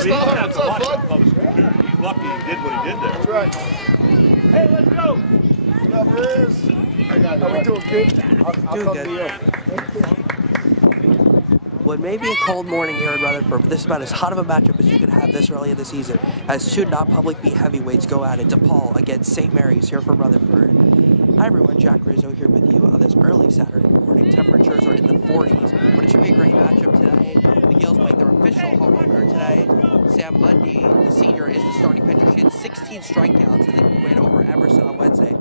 Star. What's up, bud? He's lucky he did what he did there. That's right. Hey, let's go. What up, Riz? I got it. How we doing, kid? I'll come to you. Well, it may be a cold morning here in Rutherford, but this is about as hot of a matchup as you could have this early in the season, as two non-public B heavyweights go at it. DePaul against St. Mary's here from Rutherford. Hi everyone, Jack Rizzo here with you on this early Saturday morning. Temperatures are in the 40s, but it should be a great matchup today. The Gales playing their official home opener today. Sam Mundy, the senior, is the starting pitcher. She had 16 strikeouts and they went over Emerson on Wednesday.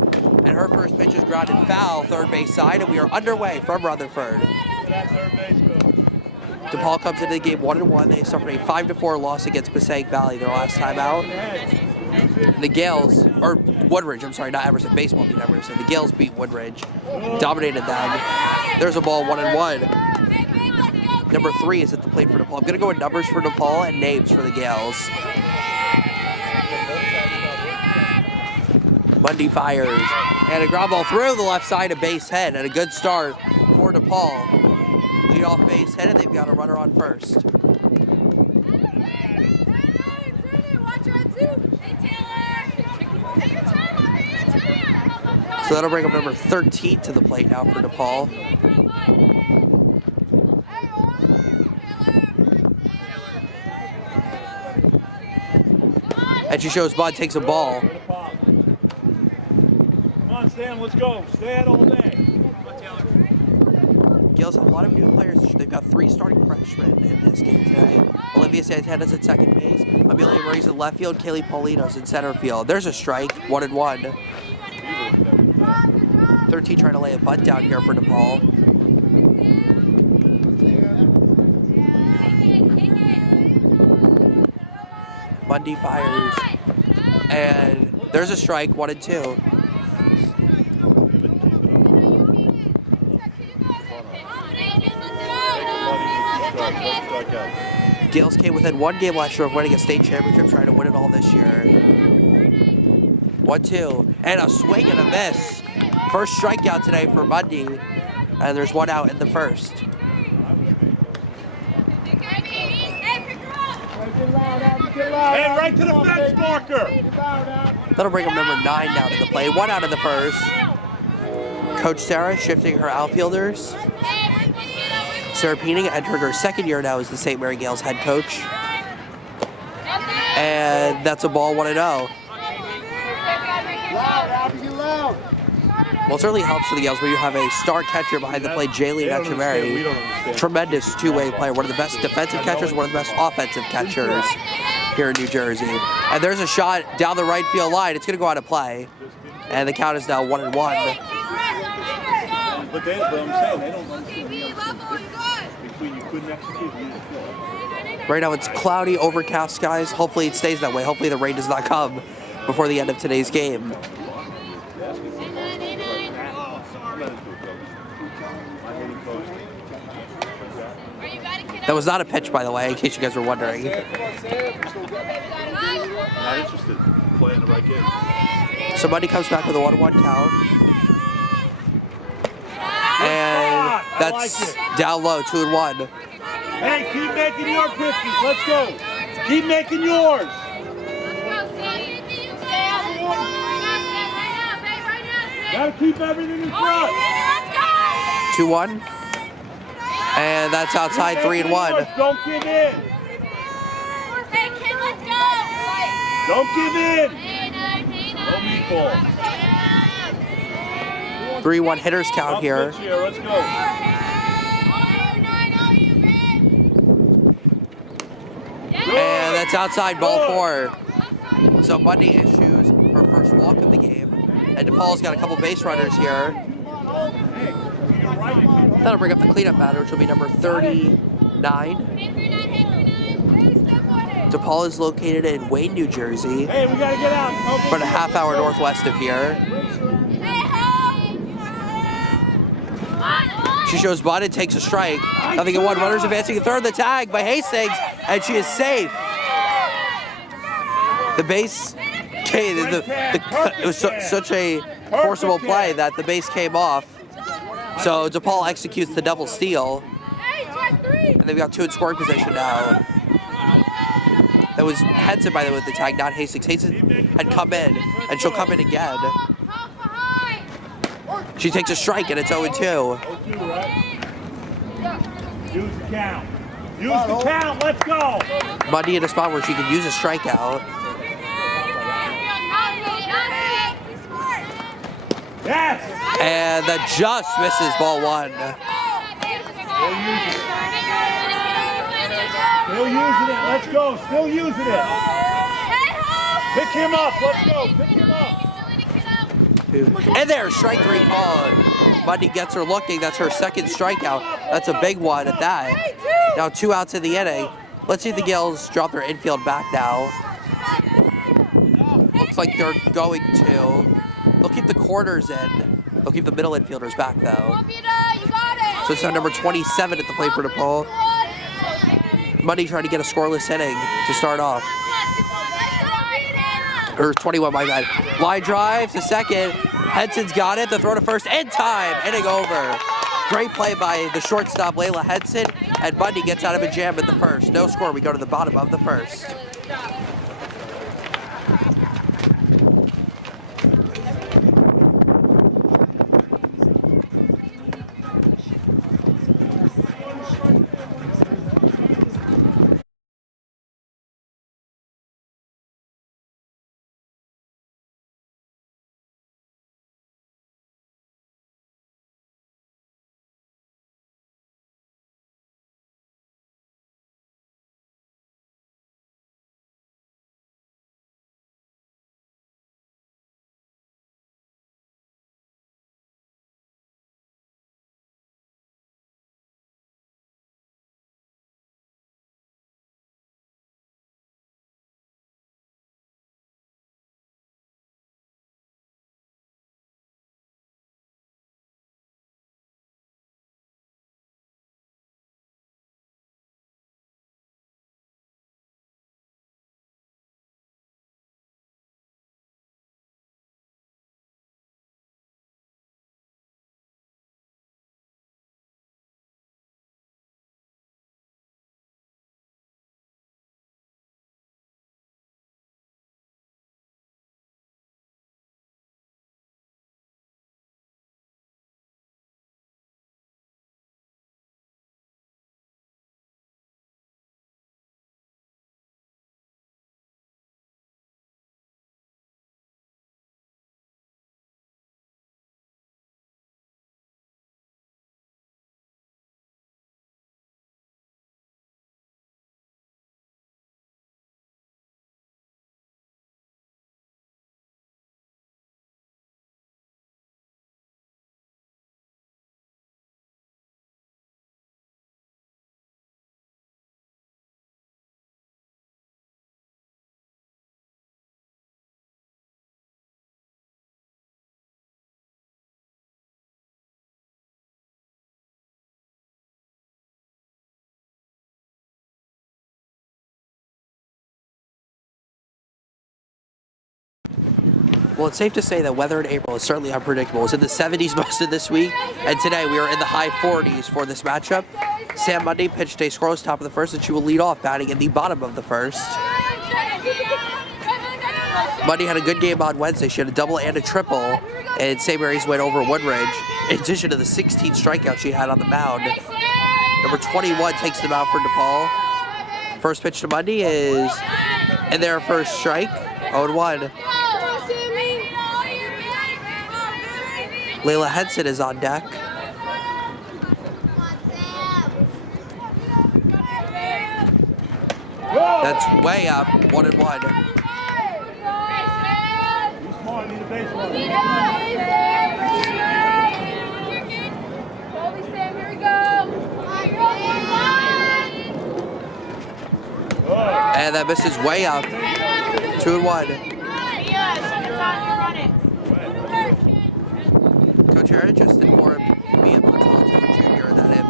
And her first pitch is grounded foul, third base side, and we are underway from Rutherford. DePaul comes into the game 1-1. They suffered a 5-4 loss against Passaic Valley their last time out. The Gales, or Woodridge, I'm sorry, not Emerson. Baseball beat Emerson. The Gales beat Woodridge, dominated them. There's a ball 1-1. Number 3 is at the plate for DePaul. I'm going to go with numbers for DePaul and names for the Gales. Mundy fires. And a ground ball through the left side of base hit, and a good start for DePaul. Lead off base hit, and they've got a runner on first. So that'll bring up number 13 to the plate now for DePaul. And she shows Bud takes a ball. Come on, Sam, let's go. Stay out all day. Gales have a lot of new players. They've got 3 starting freshmen in this game today. Olivia Santana's at second base. Amelia Murray's in left field. Kaylee Paulino's in center field. There's a strike, 1-1. 13 trying to lay a bunt down here for DePaul. Mundy fires. And there's a strike, 1-2. Gales came within 1 game last year of winning a state championship, trying to win it all this year. 1-2, and a swing and a miss. First strikeout today for Mundy, and there's 1 out in the first. Hey, right to the fence marker. That'll bring up number 9 now to the play. 1 out in the first. Coach Sarah shifting her outfielders. Sarah Peening entered her second year now as the St. Mary Gales head coach. And that's a ball 1-0. Well, it certainly helps for the Gales when you have a star catcher behind the plate, Jayleen Echeverry. Tremendous two-way player, one of the best defensive catchers, one of the best offensive catchers here in New Jersey. And there's a shot down the right field line. It's going to go out of play. And the count is now 1-1. But I'm saying they don't understand between you couldn't execute. Right now it's cloudy, overcast skies. Hopefully it stays that way. Hopefully the rain does not come before the end of today's game. That was not a pitch, by the way, in case you guys were wondering. Not interested. Playing the right game. So Mundy comes back with a 1-1 count. And that's down low, 2-1. Hey, keep making your pitches. Let's go. Keep making yours. Gotta keep everything in front. 2-1. And that's outside, 3-1. Don't give in. Don't give in. No meatball. 3-1 hitters count here. Let's go. And that's outside, ball 4. So Mundy issues her first walk of the game. And DePaul's got a couple base runners here. That'll bring up the cleanup batter, which will be number 39. DePaul is located in Wayne, New Jersey. Hey, we gotta get out. About a half hour northwest of here. She shows bunt and takes a strike. Nothing in 1. Runners advancing to third. The tag by Hastings, and she is safe. The base, it was such a forcible play that the base came off. So DePaul executes the double steal. And they've got 2 in scoring position now. That was Henson, by the way, with the tag, not Hastings. Hastings had come in, and she'll come in again. She takes a strike, and it's 0-2. 0-2, right? Use the count. Use the count. Let's go. Mundy in a spot where she can use a strikeout. Yes. And that just misses ball 1. Still using it. Let's go. Still using it. Pick him up. Let's go. Pick him up. And there's strike 3 called. Mundy gets her looking. That's her second strikeout. That's a big one at that. Now 2 outs in the inning. Let's see if the Gales drop their infield back now. Looks like they're going to. They'll keep the corners in. They'll keep the middle infielders back though. So it's now number 27 at the plate for DePaul. Mundy trying to get a scoreless inning to start off. Or 21, my bad. Line drive to second. Henson's got it. The throw to first in time. Inning over. Great play by the shortstop, Layla Henson. And Mundy gets out of a jam at the first. No score. We go to the bottom of the first. Well, it's safe to say that weather in April is certainly unpredictable. It was in the 70s most of this week, and today we are in the high 40s for this matchup. Sam Mundy pitched a scoreless top of the first, and she will lead off batting in the bottom of the first. Mundy had a good game on Wednesday. She had a double and a triple, and St. Mary's went over Woodridge, in addition to the 16 strikeouts she had on the mound. Number 21 takes the mound for DePaul. First pitch to Mundy is in there, first strike, 0-1. Layla Henson is on deck. That's way up, 1-1. And that misses way up, 2-1. Coach Herrera just informed me and Montalto Jr. that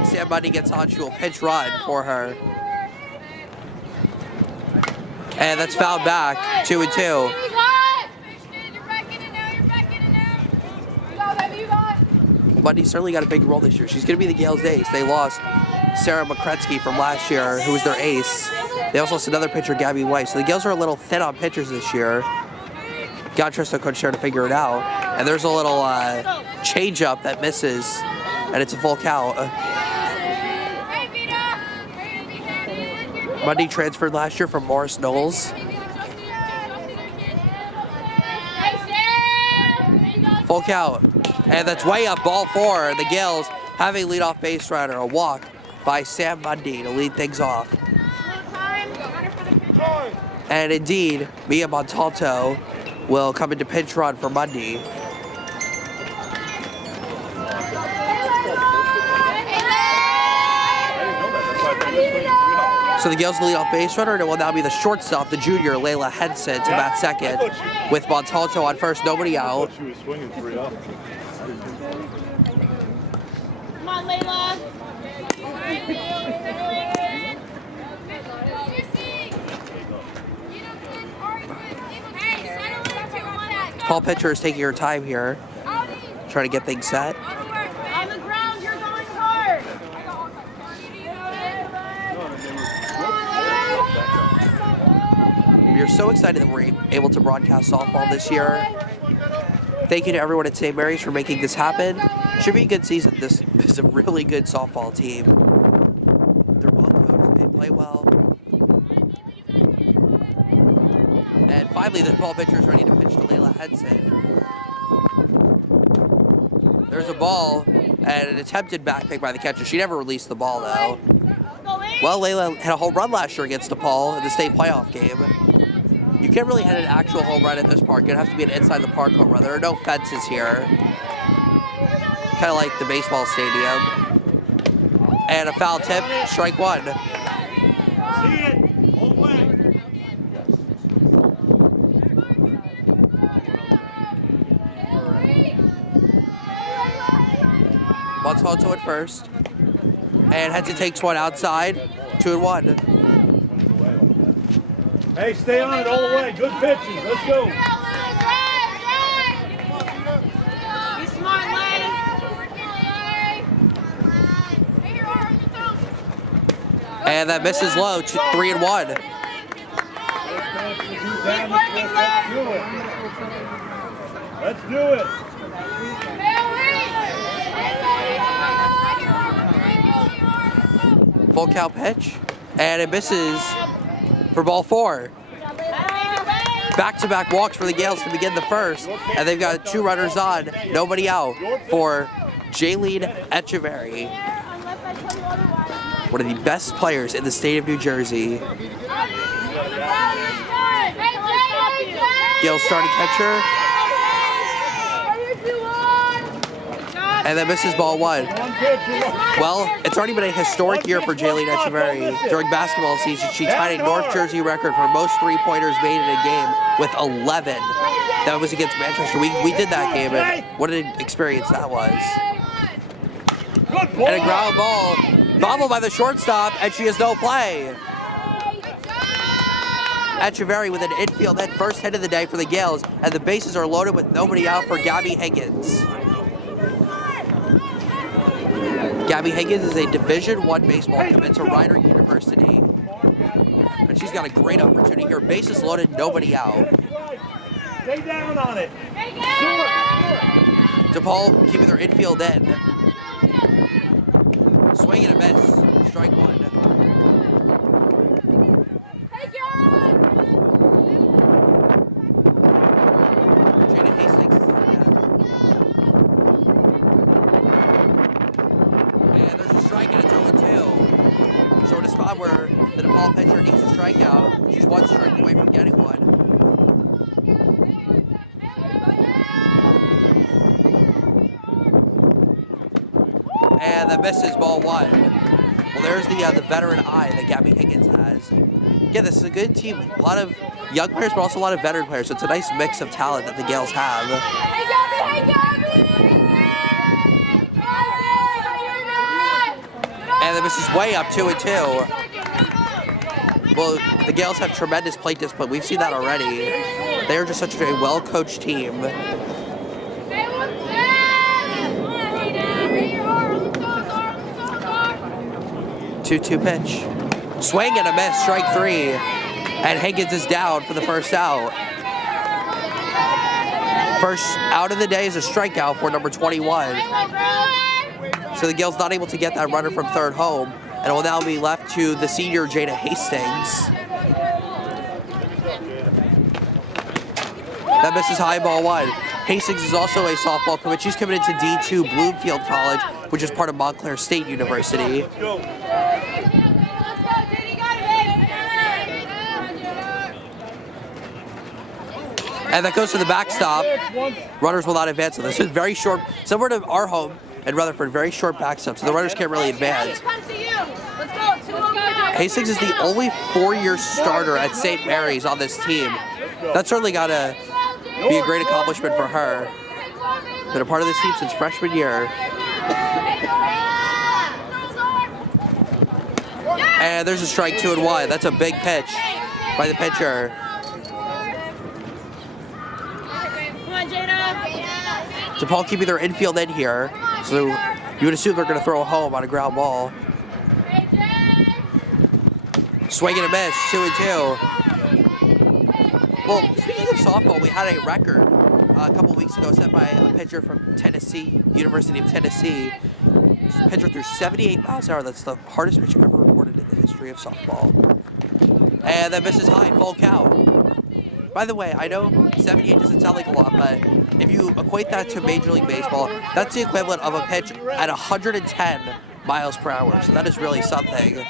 if Sam Mundy gets on, she will pitch run for her. And that's fouled back, 2-2. Mundy certainly got a big role this year. She's going to be the Gales' ace. They lost Sarah McCretsky from last year, who was their ace. They also lost another pitcher, Gabby White. So the Gales are a little thin on pitchers this year. Got to trust the coach there to figure it out. And there's a little change-up that misses, and it's a full count. Mundy transferred last year from Morris Knowles. Full count. And that's way up, ball 4. The Gales have a leadoff base runner, a walk by Sam Mundy to lead things off. And indeed, Mia Montalto will come into pinch run for Mundy. So the Gales lead off base runner, and it will now be the shortstop, the junior, Layla Henson, to bat second, with Montalto on first, nobody out. She was swinging 3 up. Come on, Layla. Paul pitcher is taking her time here, trying to get things set. On the ground, you're going hard. We are so excited that we're able to broadcast softball this year. Thank you to everyone at St. Mary's for making this happen. Should be a good season. This is a really good softball team. They're well coached, they play well. And finally, the ball pitcher is ready to pitch to Layla Henson. There's a ball and an attempted back pick by the catcher. She never released the ball, though. Well, Layla had a home run last year against DePaul in the state playoff game. You can't really hit an actual home run at this park. It'd have to be an inside the park home run. There are no fences here. Kind of like the baseball stadium. And a foul tip, strike 1. See it, all the way. Montalto at first. And Henson takes one outside. 2-1. Hey, stay on it all the way. Good pitches. Let's go. Be smart, Lay. And that misses low, 3-1. Let's do it. Full count pitch. And it misses for ball 4. Back-to-back walks for the Gales to begin the first. And they've got 2 runners on, nobody out for Jaylene Echeverry, one of the best players in the state of New Jersey. Gales starting catcher. And that misses ball 1. Well, it's already been a historic year for Jaylene Echeverry. During basketball season, she tied a North Jersey record for most 3-pointers made in a game with 11. That was against Manchester. We did that game, and what an experience that was. And a ground ball, bobbled by the shortstop, and she has no play. Echeverry with an infield hit, first hit of the day for the Gales, and the bases are loaded with nobody out for Gabby Higgins. Gabby Higgins is a Division I baseball commit to Rider University. And she's got a great opportunity here. Bases loaded, nobody out. Stay down on it. DePaul keeping their infield in. Swing and a miss. Strike 1. Jada Hastings is on that. And there's a strike and it's 0-2. So in a spot where the DePaul pitcher needs a strikeout, she's 1 strike away from getting one. And that misses ball 1. Well, there's the veteran eye that Gabby Higgins has. Yeah, this is a good team. A lot of young players, but also a lot of veteran players. So it's a nice mix of talent that the Gales have. Hey, Gabby! Hey, Gabby! And the miss is way up, 2-2. Well, the Gales have tremendous plate discipline. We've seen that already. They are just such a well-coached team. 2-2 pitch. Swing and a miss, strike 3. And Higgins is down for the first out. First out of the day is a strikeout for number 21. So the Gales not able to get that runner from third home, and it will now be left to the senior Jada Hastings. That misses high, ball 1. Hastings is also a softball commit. She's committed to D2 Bloomfield College, which is part of Montclair State University. And that goes to the backstop. Runners will not advance. So this is very short, similar to our home in Rutherford, very short backstop, so the runners can't really advance. Hastings is the only 4-year starter at St. Mary's on this team. That's certainly got to be a great accomplishment for her. Been a part of this team since freshman year. And there's a strike 2 and 1. That's a big pitch by the pitcher. DePaul keeping their infield in here, so you would assume they're going to throw a home on a ground ball. Swing and a miss, 2 and 2. Well, speaking of softball, we had a record a couple weeks ago set by a pitcher from Tennessee, University of Tennessee. This pitcher threw 78 miles an hour. That's the hardest pitch ever recorded in the history of softball. And that misses high, full count. By the way, I know 78 doesn't sound like a lot, but if you equate that to Major League Baseball, that's the equivalent of a pitch at 110 miles per hour. So that is really something.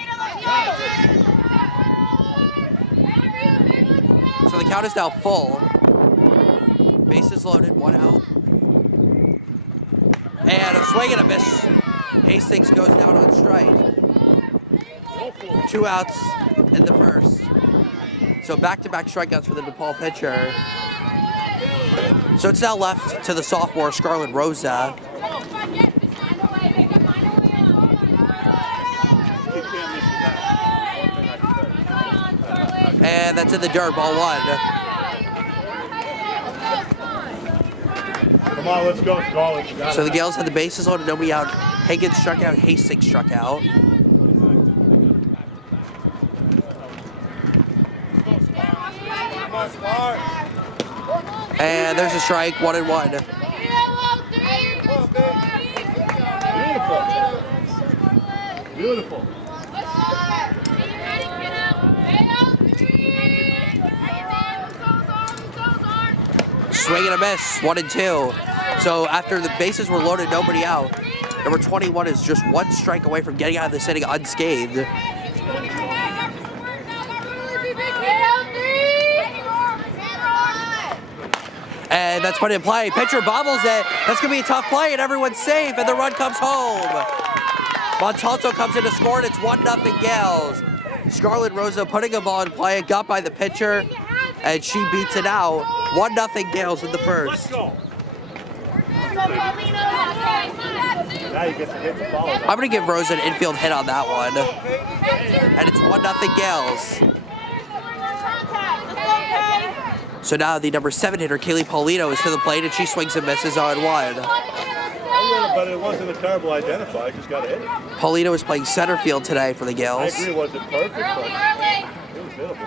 So the count is now full. Bases loaded, 1 out. And a swing and a miss. Hastings goes down on strike. 2 outs in the first. So back-to-back strikeouts for the DePaul pitcher. So it's now left to the sophomore Scarlett Rosa. And that's in the dirt, ball 1. Come on, let's go, Scarlett. So the Gales had the bases loaded, nobody out. Higgins struck out, Hastings struck out. And there's a strike, 1 and 1. Beautiful. Beautiful. Swing and a miss, 1 and 2. So after the bases were loaded, nobody out. Number 21 is just 1 strike away from getting out of this inning unscathed. And that's put in play. Pitcher bobbles it. That's going to be a tough play, and everyone's safe, and the run comes home. Montalto comes in to score, and it's 1-0 Gales. Scarlett Rosa putting a ball in play, got by the pitcher, and she beats it out. 1-0 Gales in the first. I'm going to give Rosa an infield hit on that one. And it's 1-0 Gales. So now the number 7 hitter, Kaylee Paulino, is to the plate, and she swings and misses on 1. But it wasn't a terrible identify, just got to hit it. Paulino is playing center field today for the Gales. I agree, it wasn't perfect, but it was beautiful.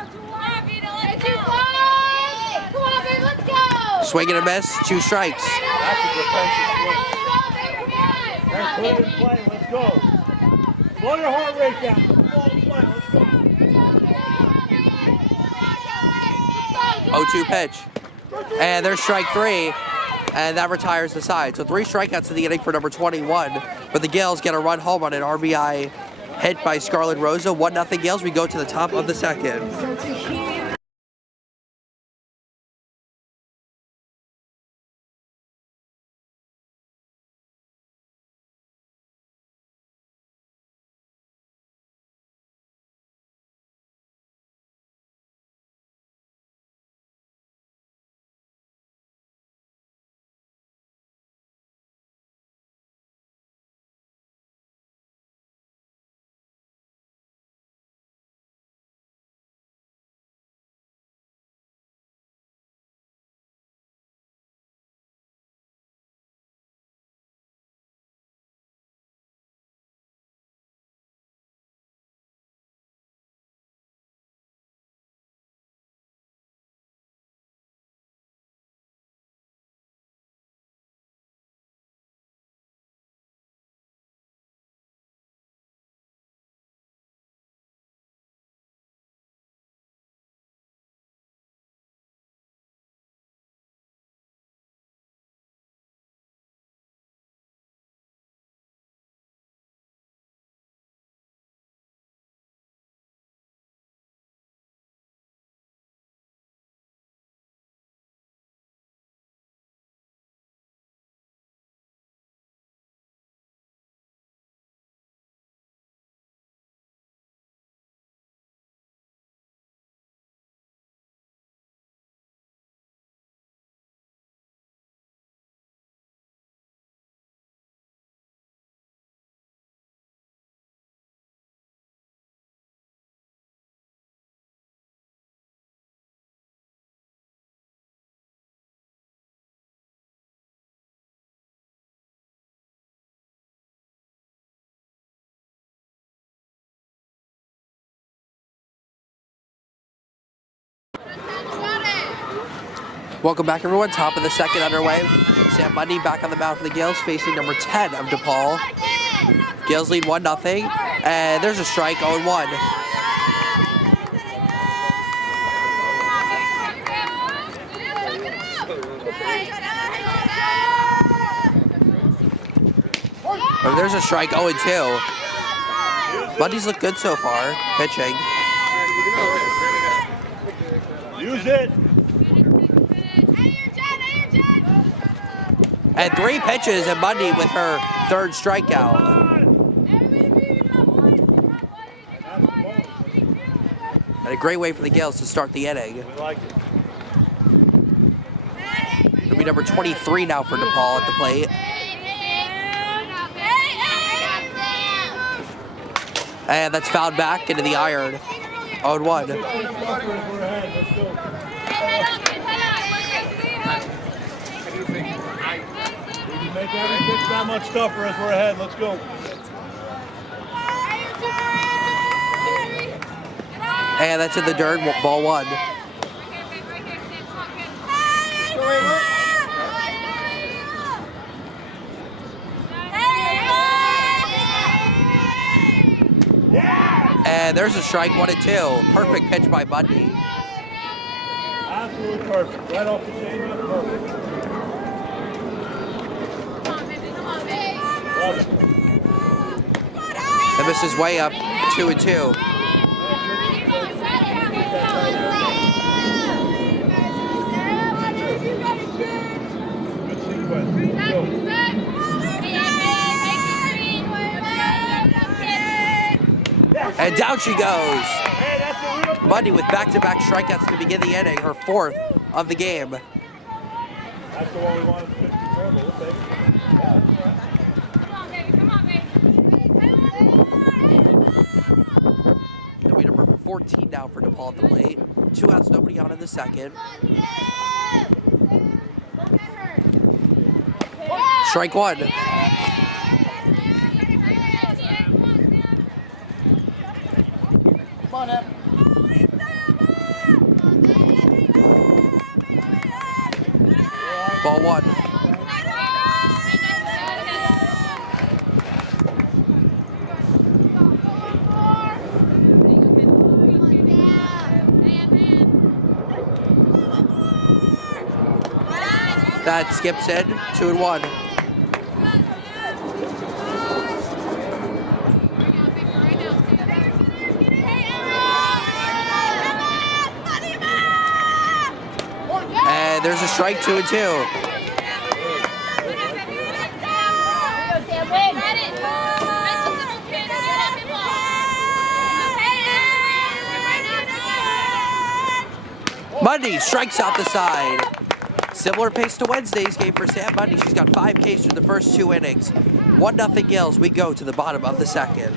Swing and a miss, 2 strikes. That's a defensive swing. Put it in play, let's go. Slow your heart rate down. Put the ball in play, let's go. 0-2 pitch. And there's strike 3. And that retires the side. So 3 strikeouts in the inning for number 21. But the Gales get a run home on an RBI hit by Scarlett Rosa. 1-0 Gales. We go to the top of the second. Welcome back, everyone. Top of the second underway. Sam Mundy back on the mound for the Gales, facing number 10 of DePaul. Gales lead 1-0, and there's a strike, 0-1. And there's a strike, 0-2. Mundy's looked good so far, pitching. Use it. And 3 pitches, and Mundy with her 3rd strikeout. And a great way for the Gales to start the inning. We like it. It'll be number 23 now for DePaul at the plate. And that's fouled back into the iron. 0-1. Let's make every pitch that much tougher as we're ahead. Let's go. And that's in the dirt, ball 1. And there's a strike, 1-2. Perfect pitch by Mundy. Absolutely perfect. Right off the changeup, perfect. Love it. And misses way up, 2-2. Good sequence. Let's go. And down she goes. Mundy with back-to-back strikeouts to begin the inning, her 4th of the game. That's the one we wanted to pitch before, but we'll take it. Yeah, It'll be number 14 now for DePaul at the plate. 2 outs, nobody on in the second. Strike 1. Come on, Evan. Ball 1. That skips in, 2-1. And there's a strike, 2-2. Mundy strikes out the side. Similar pace to Wednesday's game for Sam Mundy. She's got 5 Ks through the first 2 innings. 1-0 Gales. We go to the bottom of the second.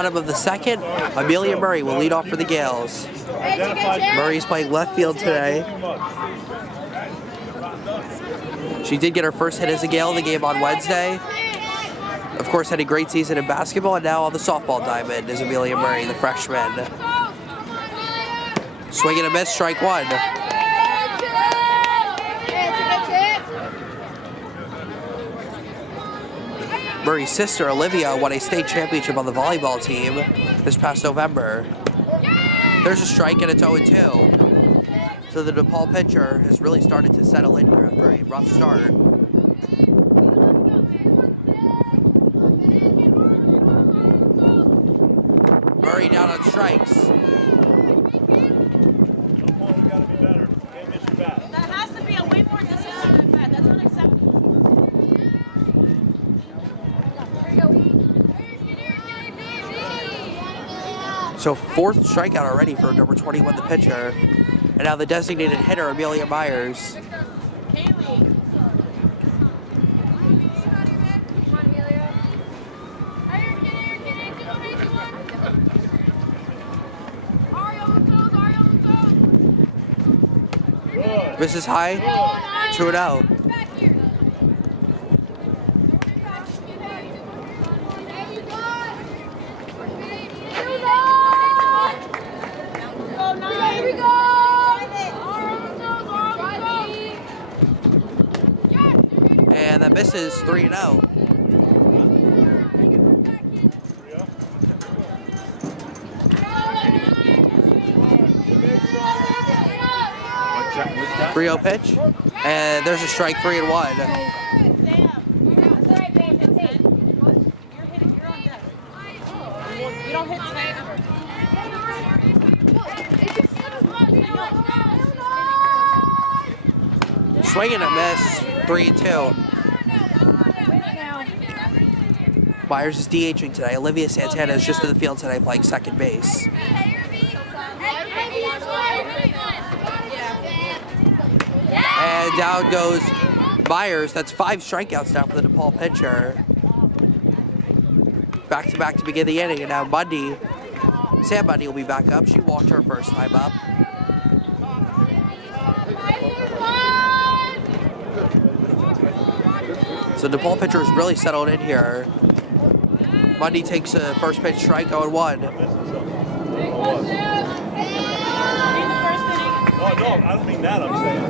bottom of the second, Amelia Murray will lead off for the Gales. Murray's playing left field today. She did get her first hit as a Gale in the game on Wednesday. Of course, had a great season in basketball, and now on the softball diamond is Amelia Murray, the freshman. Swing and a miss, strike one. Murray's sister, Olivia, won a state championship on the volleyball team this past November. There's a strike and it's 0-2. So the DePaul pitcher has really started to settle in here after a rough start. Murray down on strikes. That has to be a way more decision than that. That's unacceptable. So fourth strikeout already for number 21, the pitcher. And now the designated hitter, Amelia Myers. Misses high, 2-0. And that misses 3-0. What's 3-0 pitch, and there's a strike, 3-1. You don't hit today ever. Swing and a miss, 3-2. Myers is DHing today. Olivia Santana is just in the field today playing second base. And down goes Myers. That's 5 strikeouts now for the DePaul pitcher. Back-to-back to begin the inning, and now Sam Mundy will be back up. She walked her first time up. So the DePaul pitcher is really settled in here. Mundy takes a first pitch strike, 0-1. Oh, no, I don't mean that, I'm saying.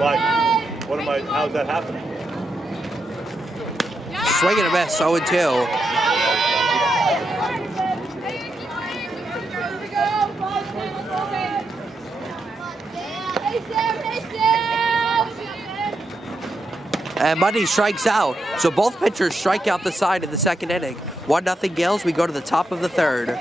Like, how's that happening? Swing and a miss, 0-2. And Mundy strikes out. So both pitchers strike out the side in the second inning. 1-0 Gales. We go to the top of the third.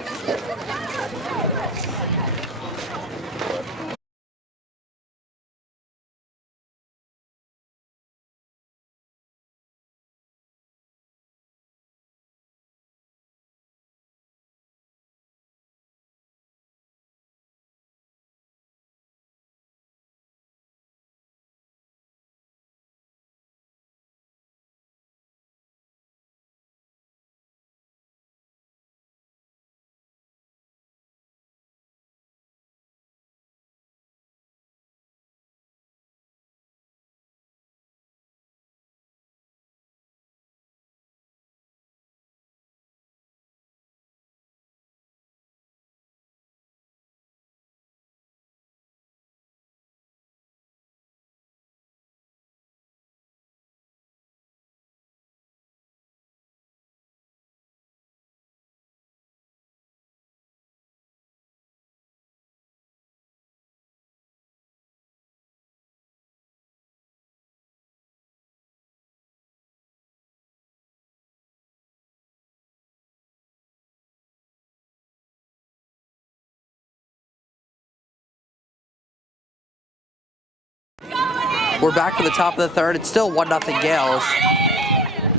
We're back to the top of the third. It's still 1-0 Gales.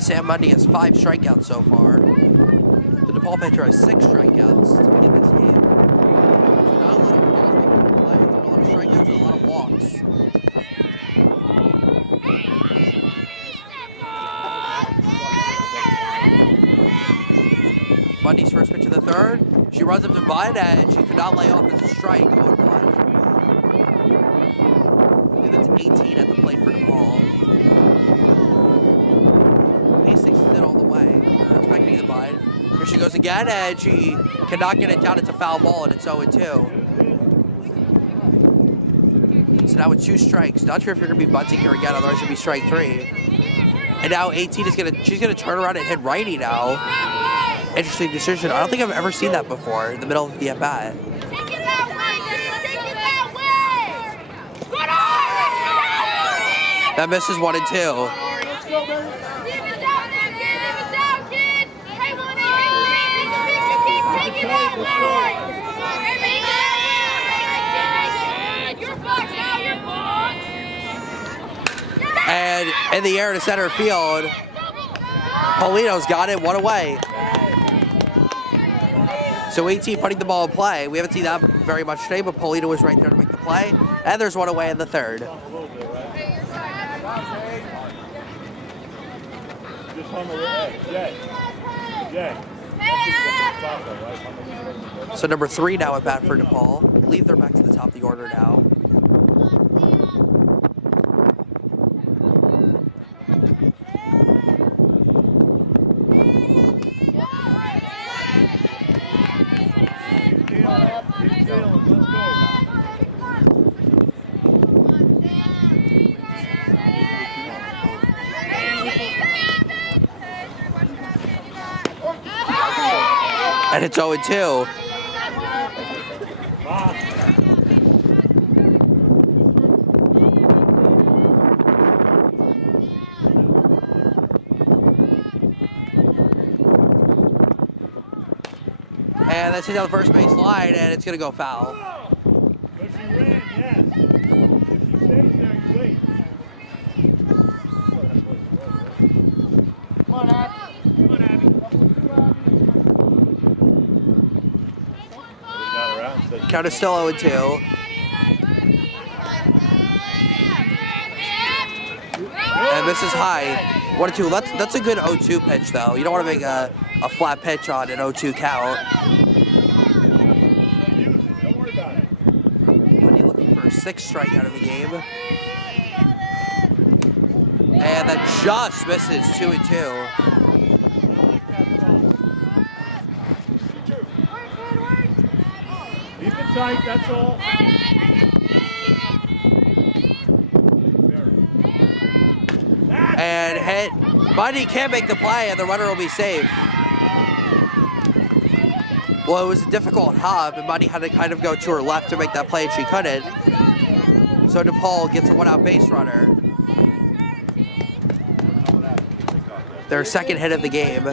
Sam Mundy has 5 strikeouts so far. The DePaul pitcher has 6 strikeouts to begin this game. So not a lot of balls being played. A lot of strikeouts and a lot of walks. Bundy's first pitch of the third. She runs up to Bud, and she could not lay off. It's a strike, 0-1. And that's 18 at the plate for DePaul. Hastings is in all the way. Expecting the Bud. Here she goes again, and she cannot get it down. It's a foul ball, and it's 0-2. So now with 2 strikes. Not sure if you're going to be bunting here again, otherwise it'll be strike 3. And now 18 is she's gonna turn around and hit righty now. Interesting decision. I don't think I've ever seen that before in the middle of the at-bat. That misses 1 and 2. And in the air to center field, Paulino's got it, 1 away. So 18 putting the ball in play. We haven't seen that very much today, but Paulino was right there to make the play. And there's 1 away in the third. So number 3 now at bat for DePaul. I believe they're back to the top of the order now. And it's 0-2. And that's hit down the first base line, and it's going to go foul. But she ran, yes. If she stays there, you wait. Come on, Abby. Come on, Abby. Count is still 0-2. And this is high. 1-2. That's a good 0-2 pitch, though. You don't want to make a flat pitch on an 0-2 count. Bundy looking for a 6th strikeout of the game. And that just misses 2-2. Keep it tight, that's all. And hit. Bundy can't make the play, and the runner will be safe. Well, it was a difficult hop, and Bundy had to kind of go to her left to make that play, and she couldn't. So DePaul gets a 1-out base runner. Their 2nd hit of the game.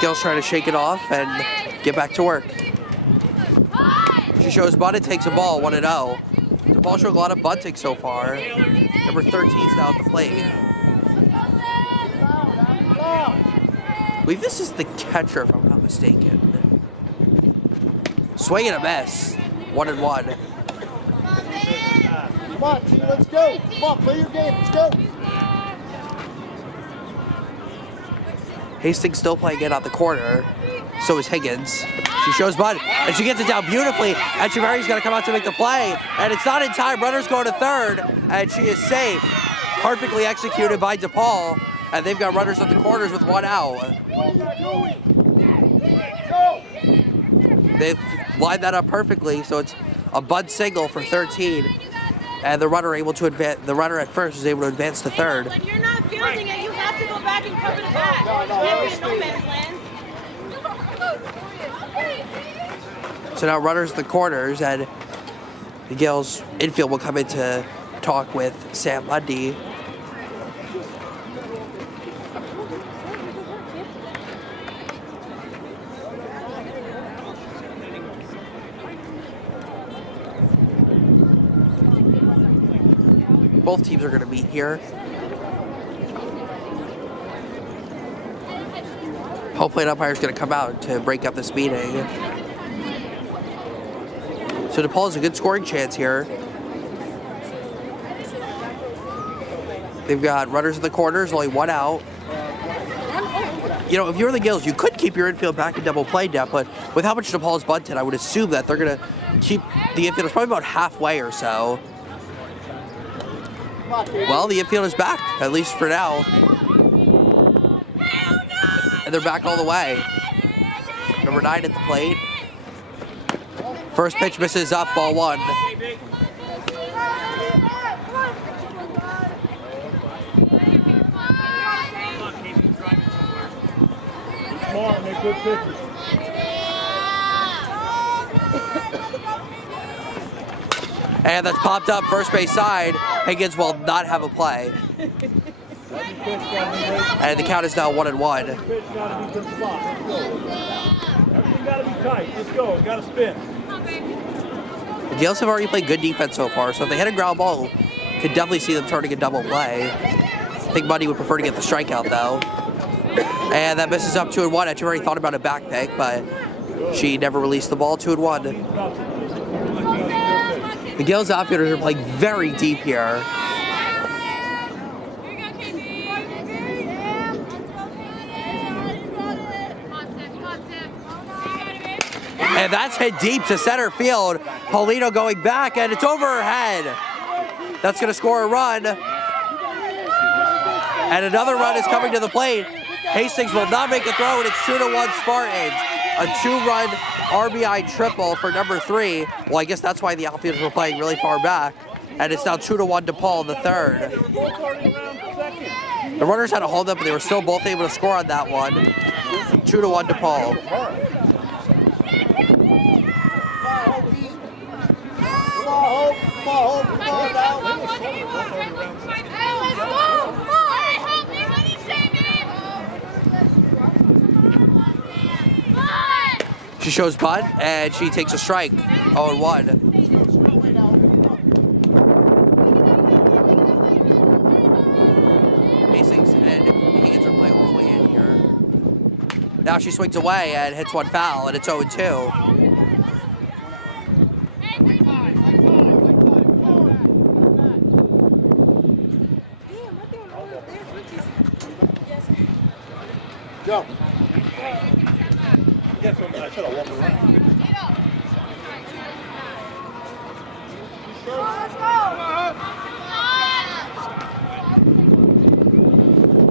Gil's trying to shake it off and get back to work. She shows bunt and takes a ball, 1-0. DePaul showed a lot of bunting so far. Number 13 is now at the plate. I believe this is the catcher, if I'm not mistaken. Swing and a miss. 1-1. Come on, T, let's go. Come on, play your game. Let's go. Hastings still playing it out the corner. So is Higgins. She shows Bud, and she gets it down beautifully. And Chimeri's going to come out to make the play. And it's not in time. Runner's going to third. And she is safe. Perfectly executed by DePaul. And they've got runners at the corners with 1 out. They've lined that up perfectly. So it's a Bud single for 13. And the runner able to advance. The runner at first is able to advance to third. When you're not fielding it, you have to go back and cover the back. You can't be in no man's land. So now runners at the corners, and the Gales infield will come in to talk with Sam Mundy. Both teams are going to meet here. Home plate umpire is going to come out to break up this meeting. So DePaul has a good scoring chance here. They've got runners in the corners, only one out. You know, if you're the Gills, you could keep your infield back in double play depth, but with how much DePaul's bunted, I would assume that they're going to keep the infielders probably about halfway or so. Well, the infield is back, at least for now. And they're back all the way. Number 9 at the plate. First pitch misses up, ball 1. Smart, make good pitches. And that's popped up first base side. Higgins will not have a play. And the count is now 1-1. Everything gotta be good spot. Let's go. Everything gotta be tight. Let's go. Gotta spin. The Gales have already played good defense so far, so if they hit a ground ball, could definitely see them turning a double play. I think Buddy would prefer to get the strikeout though. And that misses up 2-1. I've already thought about a back pick, but she never released the ball. 2-1. The Gales outfielders are playing very deep here. And that's hit deep to center field. Paulino going back, and it's over her head. That's going to score a run. And another run is coming to the plate. Hastings will not make a throw, and it's 2-1 Spartans. A 2-run RBI triple for number 3. Well, I guess that's why the outfielders were playing really far back. And it's now 2-1 DePaul in the third. The runners had a hold up, but they were still both able to score on that one. 2-1 DePaul. She shows bunt, and she takes a strike. 0-1. Hastings and Higgins are playing all the way in here. Now she swings away and hits one foul, and it's 0-2. Go. I should have walked around.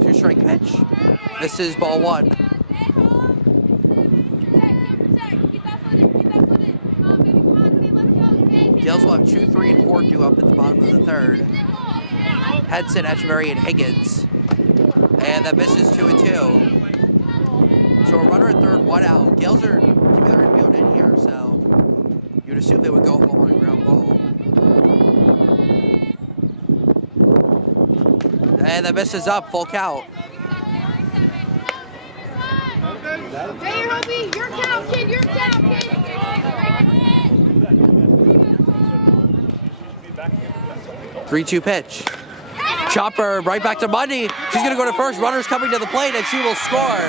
2-strike pitch. This is ball 1. Gales will have 2, 3, and 4 due up at the bottom of the third. Henson, Echeverry, and Higgins. And that misses 2-2. So a runner at third, 1 out. Gales are keeping their infield in here, so you'd assume they would go home on a ground ball. And that misses up, full count. Hey, Hobie, your count, kid, your count, kid. 3-2 pitch. Chopper right back to Mundy. She's going to go to first. Runner's coming to the plate, and she will score.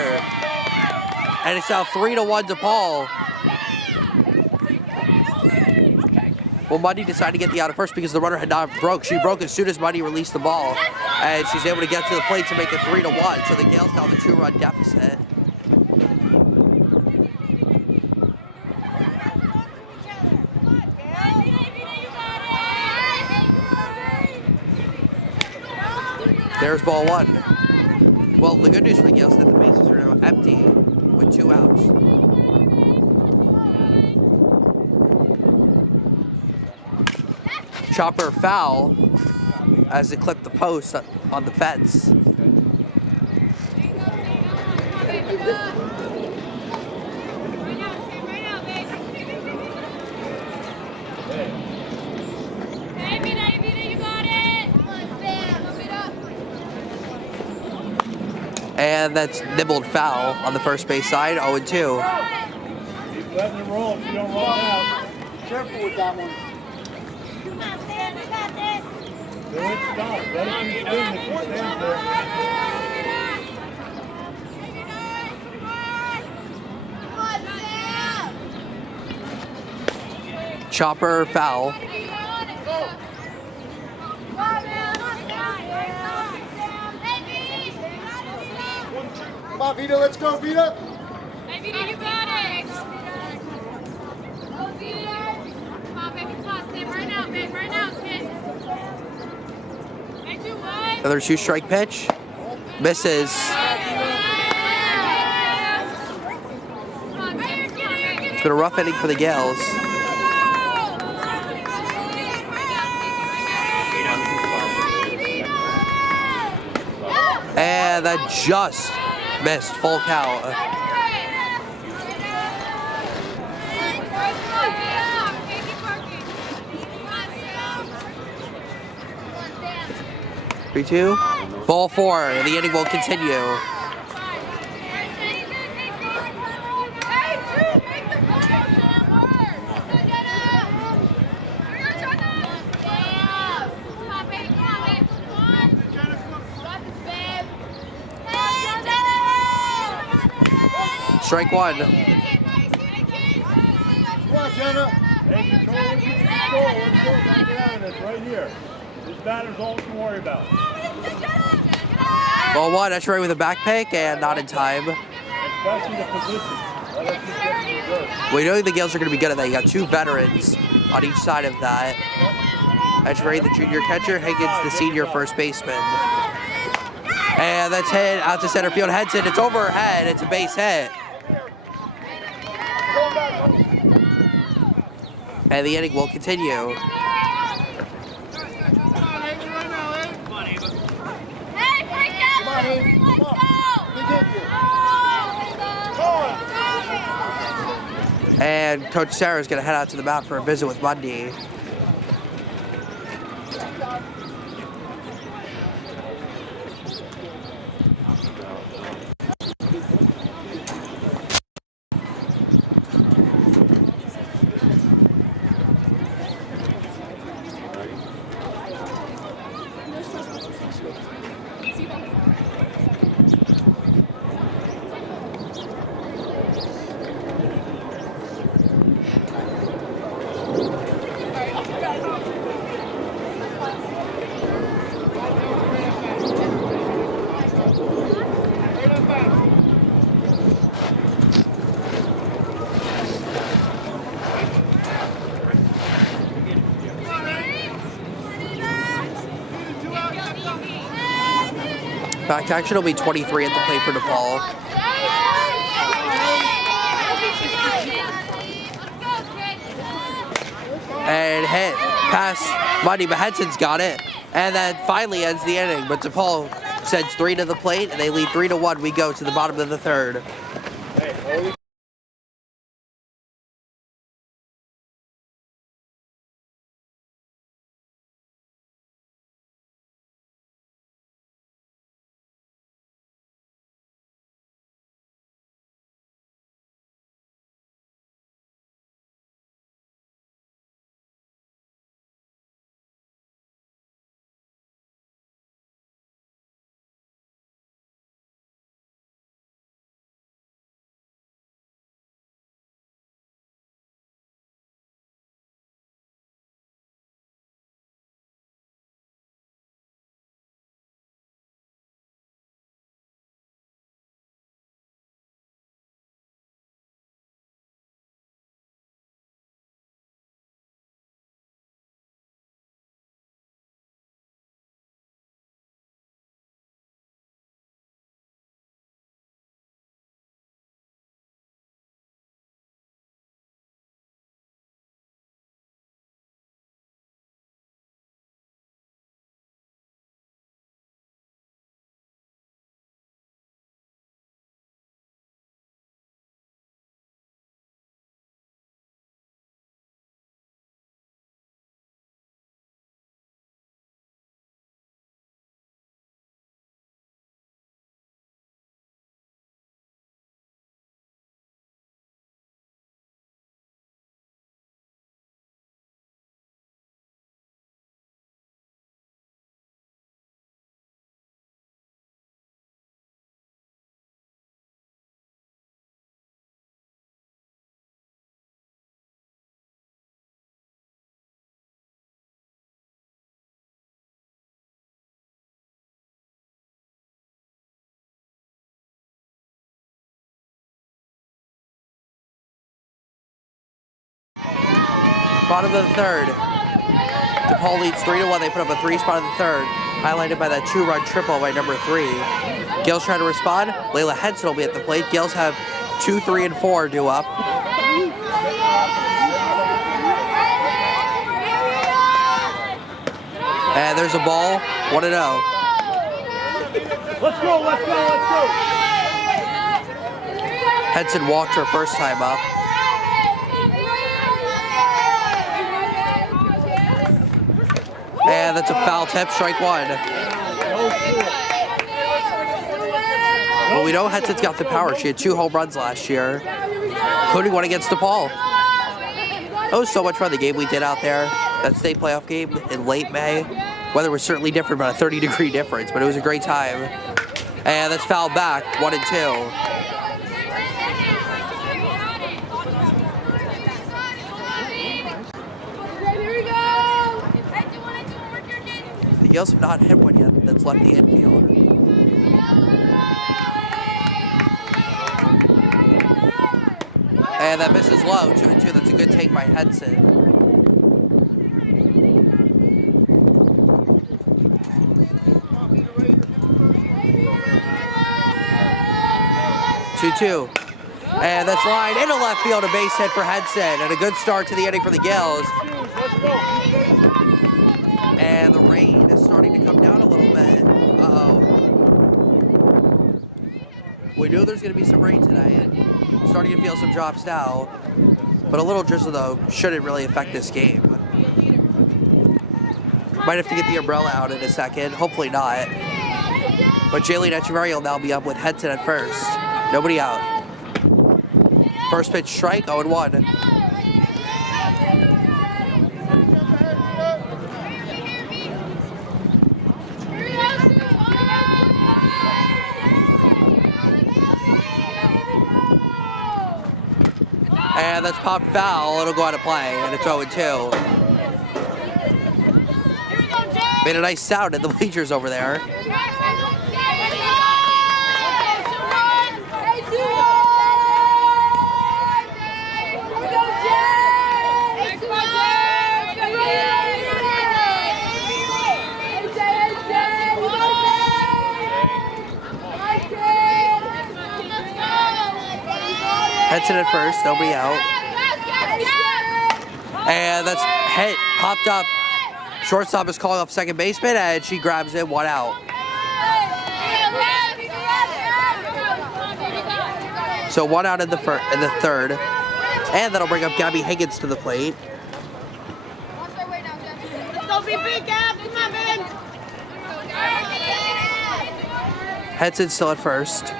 And it's now 3-1 DePaul. Well, Mundy decided to get the out of first because the runner had not broke. She broke as soon as Mundy released the ball. And she's able to get to the plate to make it 3-1. So the Gales now have a 2-run deficit. There's ball 1. Well, the good news for the Gales is that the bases are now empty with 2 outs. Chopper foul as it clipped the post on the fence. And that's nibbled foul on the first base side, 0-2. Keep letting it roll if you don't roll out. Careful with that one. Come on, Sam, we got this. Don't stop. Let it keep spinning if you stand there. Chopper foul. Come on, Vita, let's go, Vita. Hey, Vita, you got it. Oh, Vita. Come on, baby, come on, Sam. Right now, babe. Right now, kid. 3, 2, 1. Another 2-strike pitch. Misses. It's been a rough inning for the Gales. And that just missed. Full count. 3-2. Ball 4. The inning will continue. Strike 1. Come on, Jenna. Hey, control what you can control. Let's go. Gotta get out of this right here. This batter's all to worry about. Ball 1. That's right with a back pick and not in time. Especially the position. Let us just get to reserve. We know the Gales are going to be good at that. You got 2 veterans on each side of that. That's Ray, the junior catcher. Higgins, the senior first baseman. And that's hit out to center field. Heads it. It's over her head. It's a base hit. And the inning will continue. And Coach Sarah's going to head out to the mound for a visit with Mundy. Back action will be 23 at the plate for DePaul. And hit past Mundy, but Henson's got it. And then finally ends the inning. But DePaul sends 3 to the plate, and they lead 3-1. We go to the bottom of the 3rd. Bottom of the third. DePaul leads 3-1. They put up a 3-spot in the third, highlighted by that 2-run triple by number 3. Gales trying to respond. Layla Henson will be at the plate. Gales have 2, 3, and 4 due up. And there's a ball. 1-0. Let's go, let's go, let's go. Henson walked her first time up. And that's a foul tip, strike 1. Well, we know Henson's got the power. She had 2 home runs last year, including one against DePaul. That was so much fun, the game we did out there, that state playoff game in late May. Weather was certainly different, about a 30-degree difference, but it was a great time. And that's fouled back, 1 and 2. The Gales have not hit one yet that's left the infield. And that misses low, 2 and 2. That's a good take by Henson. 2-2. And that's lined into left field, a base hit for Henson, and a good start to the inning for the Gales. And the rain is starting to come down a little bit. Uh-oh. We knew there's going to be some rain today, and starting to feel some drops now. But a little drizzle, though, shouldn't really affect this game. Might have to get the umbrella out in a second. Hopefully not. But Jayleen Echeverry will now be up with Henson at first. Nobody out. First pitch strike, 0-1. And that's popped foul. It'll go out of play, and it's 0-2. Made a nice sound at the bleachers over there. Henson at first, nobody out. And that's hit, popped up. Shortstop is calling off second baseman, and she grabs it, 1 out. So 1 out in the third. And that'll bring up Gabby Higgins to the plate. Henson's still at first.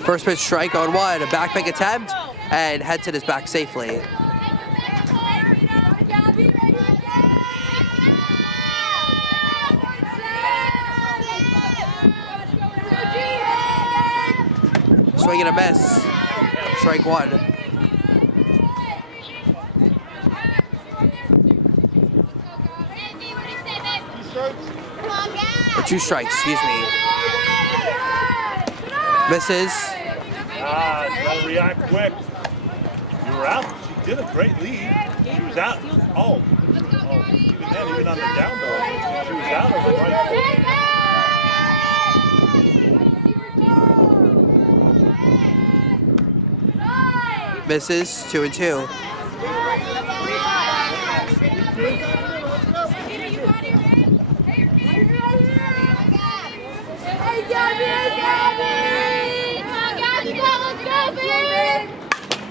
First pitch strike, 0-1, a back pick attempt, and Henson is back safely. Swing and a miss, strike 1. Or 2 strikes, excuse me. Misses. Gotta react quick. You were out. She did a great lead. She was out. Oh, even then, even on the down ball, she was out of the right. Misses, 2 and 2.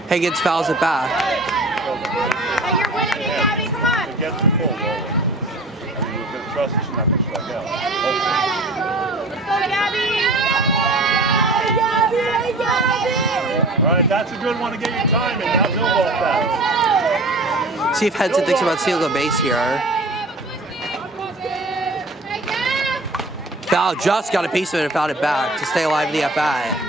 Higgins fouls it back. Hey, you're winning it, Gabby. Come on. Get the full roll. I mean, we're going to trust that she's not going to strike out. Let's go, Gabby. All right, that's a good one to get your timing. Now Bill ball fast. See if Henson thinks about stealing a base here. Foul, just got a piece of it and fouled it back to stay alive in the at-bat.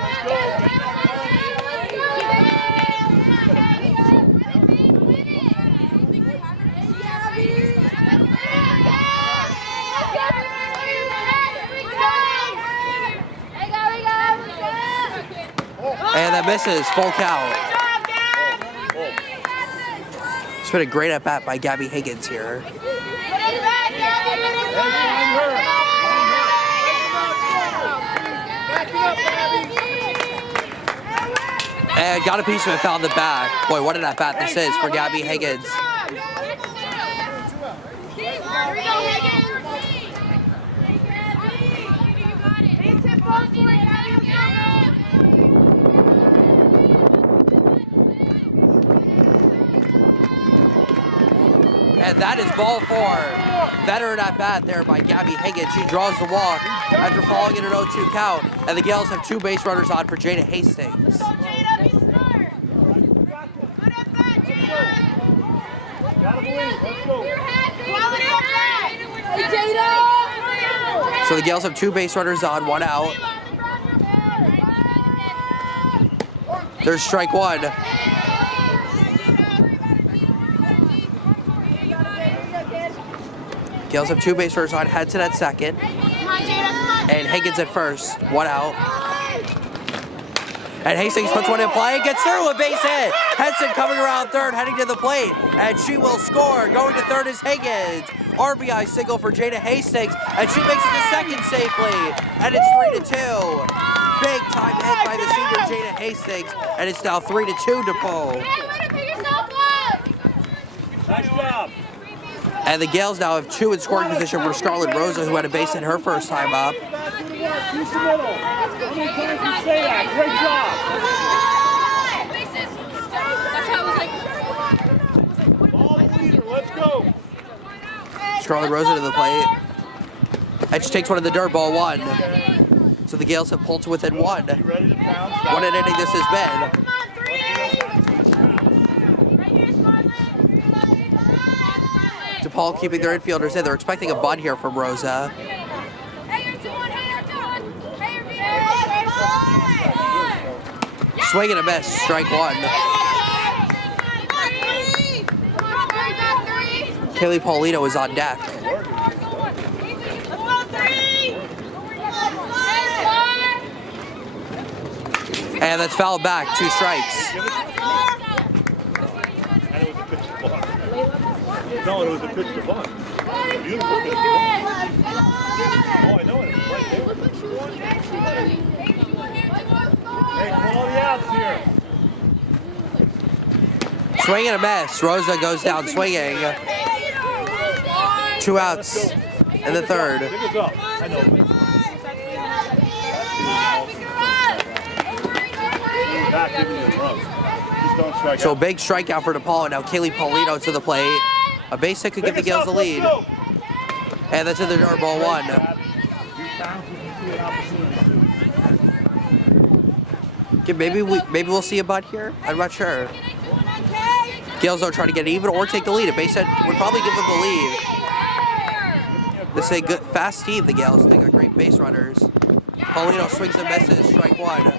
And that misses, full count. It's been a great at bat by Gabby Higgins here. And got a piece of it, found the back. Boy, what an at bat this is for Gabby Higgins. And that is ball 4. Veteran at bat there by Gabby Higgins. She draws the walk after falling in an 0-2 count. And the Gales have 2 base runners on for Jada Hastings. So the Gales have 2 base runners on, 1 out. There's strike 1. Gales have 2 base runners on, Henson at second. And Higgins at first, 1 out. And Hastings puts one in play and gets through, a base hit. Henson coming around third, heading to the plate, and she will score. Going to third is Higgins. RBI single for Jada Hastings, and she makes it to second safely. And it's 3-2. Big time hit by the senior Jada Hastings, and it's now 3-2 DePaul. Nice job. And the Gales now have 2 in scoring position for Scarlett Rosa, who had a base hit her first time up. Use the middle. How many times you say that? Great job. Ball leader, let's go. Scarlett Rosa to the plate. And she takes one of the dirt, ball 1. So the Gales have pulled to within 1. What an inning this has been. DePaul keeping their infielders in. They're expecting a bunt here from Rosa. Swing and a miss, strike 1. Kaylee Paulino is on deck. And that's fouled back, 2 strikes. No, it was a pitch to bunt. Beautiful pitch to bunt. Oh, I know it. It's right there. Hey, quality outs here. Swing and a miss. Rosa goes down swinging. 2 outs in the third. Pick us up. I know. Back giving you a run. Just don't strike out. So big strikeout for DePaul, and now Kaylee Paulino to the plate. A base hit could give the Gales the lead. And that's in the dirt, ball 1. Okay, maybe we'll see a bunt here. I'm not sure. Gales are trying to get even or take the lead. A base hit would probably give them the lead. This is a good, fast team, the Gales. They got great base runners. Paulino swings and misses, strike 1.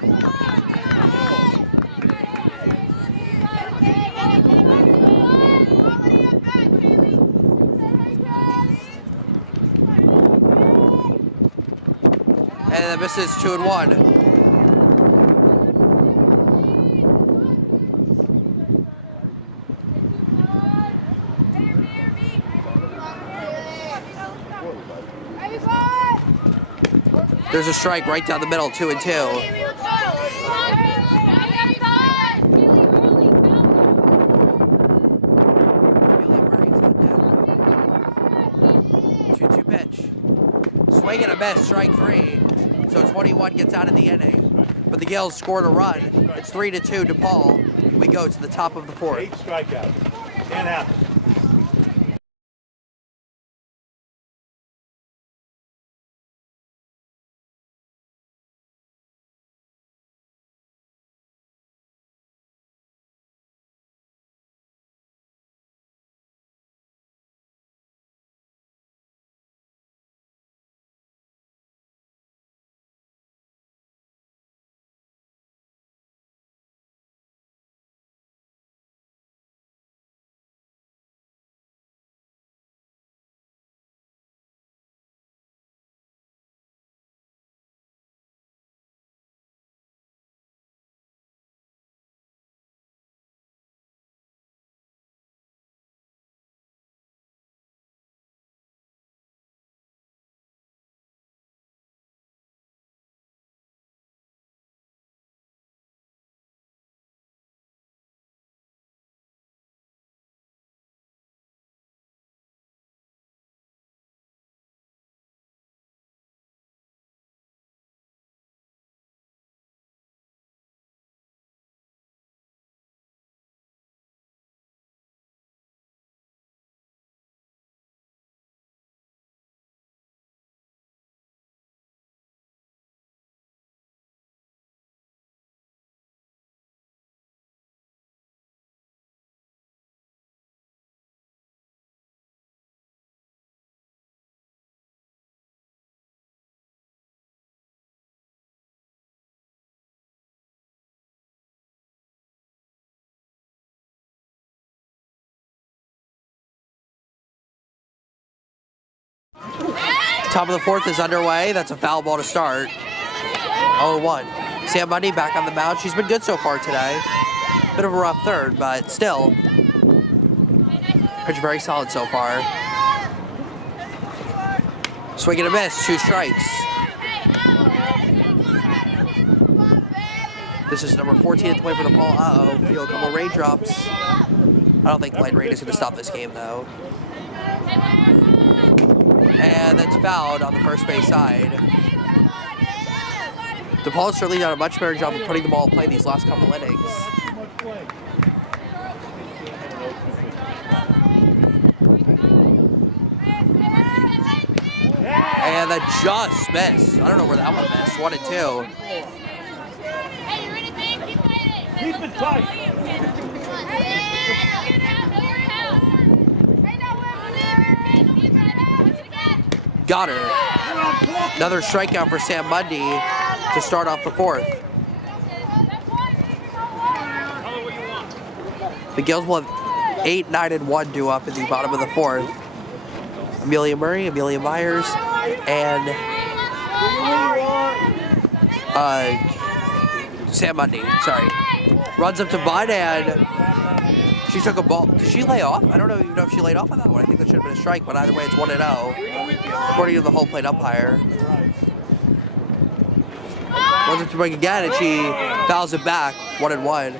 And the miss is 2-1. There's a strike right down the middle, 2-2. 2-2 pitch. Swing and a miss, strike 3. So 21 gets out of the inning. But the Gales scored a run. It's 3-2 DePaul. We go to the top of the 4th. 8 strikeouts. Can't happen. Top of the fourth is underway. That's a foul ball to start. 0-1. Sam Mundy back on the mound. She's been good so far today. Bit of a rough third, but still. Pitch very solid so far. Swing and a miss, 2 strikes. This is number 14 to play for DePaul. Uh-oh, feel a couple raindrops. I don't think light rain is going to stop this game, though. And that's fouled on the first base side. DePaul's certainly done a much better job of putting the ball in play these last couple innings. And that just missed. I don't know where that one missed. 1 and 2. Keep it tight. Got her. Another strikeout for Sam Mundy to start off the fourth. The Gales will have 8, 9, and 1 due up in the bottom of the fourth. Amelia Murray, Amelia Myers, and Sam Mundy, sorry. Runs up to Bud, and she took a ball. Did she lay off? I don't even know if she laid off on that one. I think that should have been a strike, but either way, it's 1-0, according to the home plate umpire. Runs up to Mike again, and she fouls it back, 1-1.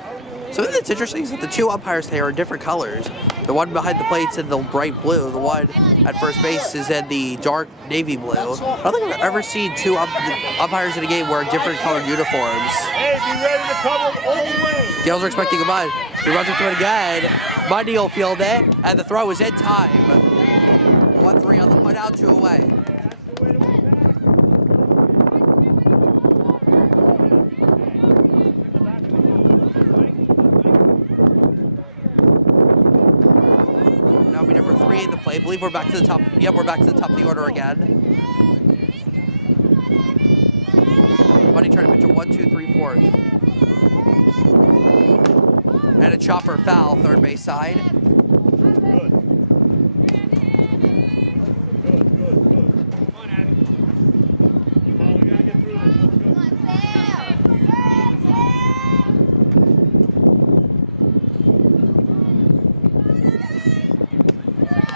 Something that's interesting is that the 2 umpires here are different colors. The one behind the plate's in the bright blue. The one at first base is in the dark navy blue. I don't think I've ever seen 2 umpires in a game wearing different colored uniforms. Hey, be ready to cover all the way. Gales are expecting a bunt. He runs up to it again. Mundy will field it, and the throw is in time. 1-3 on the put out, 2 away. Now be number 3 in the play. I believe we're back to the top. Yep, we're back to the top of the order again. Mundy trying to pitch a 1-2-3 fourth. And a chopper foul, third base side. Good. Good. Come on, Abby. Come on, we gotta get through this.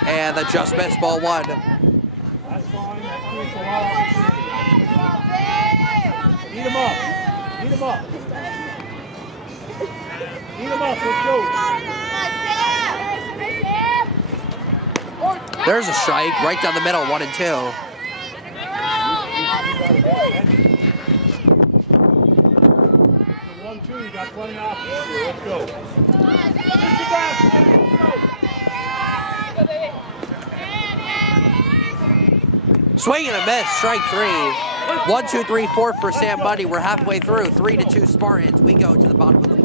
And the just missed, ball 1. That's fine. That creates a lot of opportunity. Eat him up. Eat him up. Eat him up. Let's go. There's a strike right down the middle, 1 and 2. 1-2. You got plenty of options here. Let's go. Lift your back. Let's go. Swing and a miss, strike 3. 1, 2, 3, 4 for Sam Mundy. We're halfway through, 3-2 Spartans. We go to the bottom of the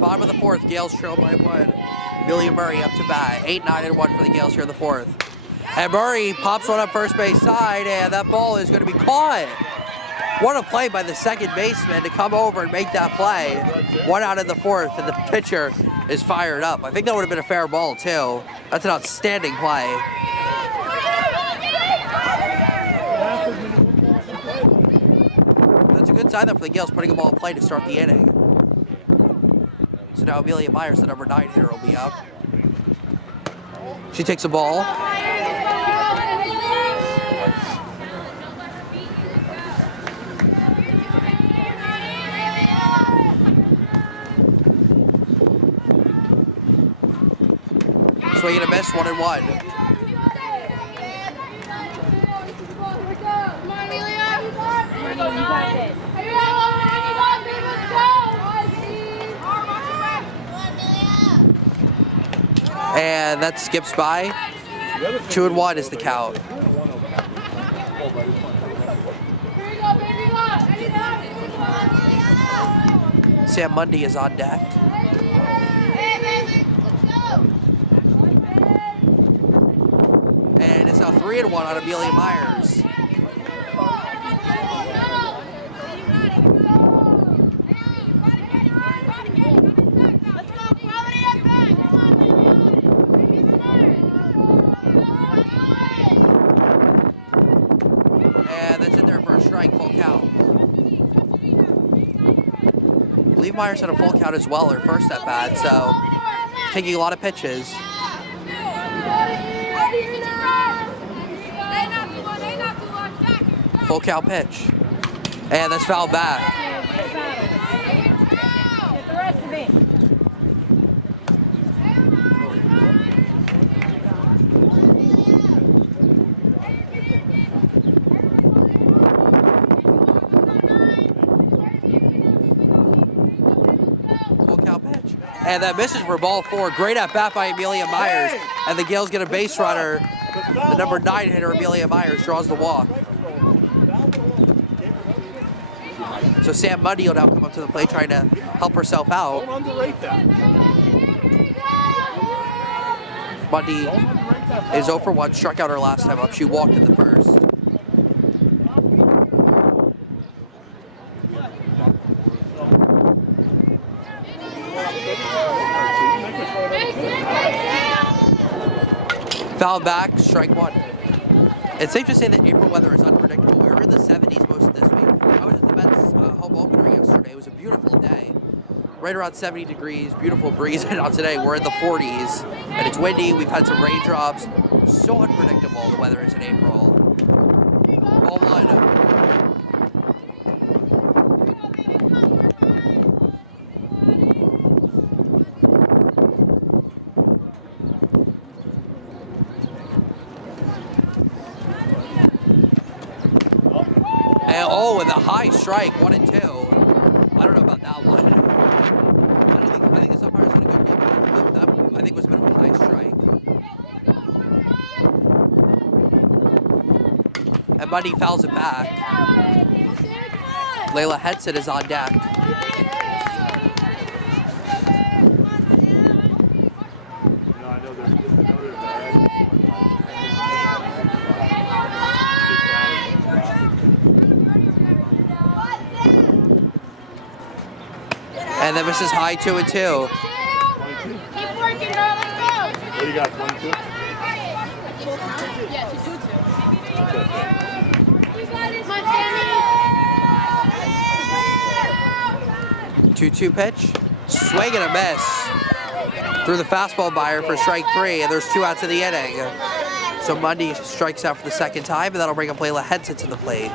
Bottom of the fourth, Gales trail by 1. Amelia Murray up to bat. 8-9-1 for the Gales here in the fourth. And Murray pops one up first base side, and that ball is going to be caught. What a play by the second baseman to come over and make that play. 1 out in the fourth, and the pitcher is fired up. I think that would have been a fair ball, too. That's an outstanding play. That's a good sign, though, for the Gales putting a ball in play to start the inning. So now Amelia Myers, the number 9 hitter, will be up. She takes a ball. Swing and a miss, 1-1. And that skips by. 2-1 is the count. Sam Mundy is on deck. And it's now 3-1 on Amelia Myers. And that's in there for a strike, full count. I believe Myers had a full count as well, her first at bat, so taking a lot of pitches. Full count pitch. And that's fouled back. Get the rest of it. Full count pitch. And that misses for ball 4. Great at bat by Amelia Myers. And the Gales get a base runner. The number 9 hitter, Amelia Myers, draws the walk. So Sam Mundy will now come up to the plate trying to help herself out. Don't underrate that. Mundy is 0 for 1, struck out her last time up. She walked in the first. Foul back, strike 1. It's safe to say that April weather is unpredictable. We were in the 70s most of this week. I was at the Mets home opener yesterday. It was a beautiful day. Right around 70 degrees, beautiful breeze. And now today we're in the 40s. And it's windy, we've had some raindrops. So unpredictable the weather is in April. Ball 1. And oh, with a high strike, 1 and 2. I don't know about that one. I think this umpire's in a good game. That, I think, was a bit of a high strike. And Mundy fouls it back. Layla Henson is on deck. And then misses high, 2 and 2. Keep working, girl. Let's go. What do you got, 22? Yeah, 2-2 pitch. Swing and a miss. Through the fastball buyer for strike 3, and there's 2 outs in the inning. So Mundy strikes out for the second time, and that'll bring up Layla Henson to the plate.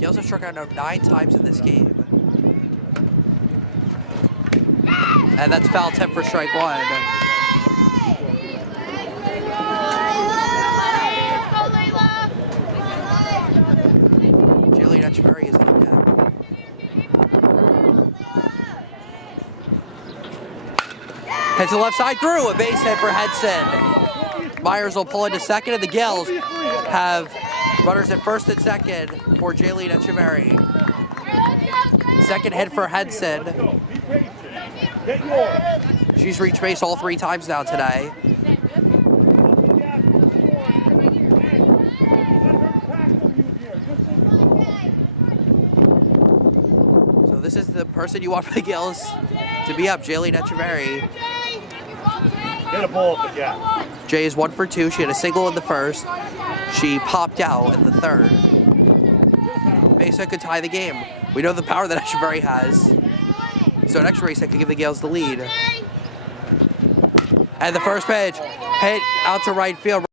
Gales have struck out now 9 times in this game. And that's foul tip for strike 1. Jillian Echeverry is on deck. Hits the left side through, a base hit for Henson. Myers will pull into second, and the Gales have runners at first and second for Jaylene Echeverry. Second hit for Henson. She's reached base all 3 times now today. So this is the person you want for the Gales to be up, Jaylene Echeverry. Get a ball at the gap. Jay is 1 for 2. She had a single in the first. She popped out in the third. Base hit could tie the game. We know the power that Echeverry has. So an extra base hit could give the Gales the lead. And the first pitch hit out to right field.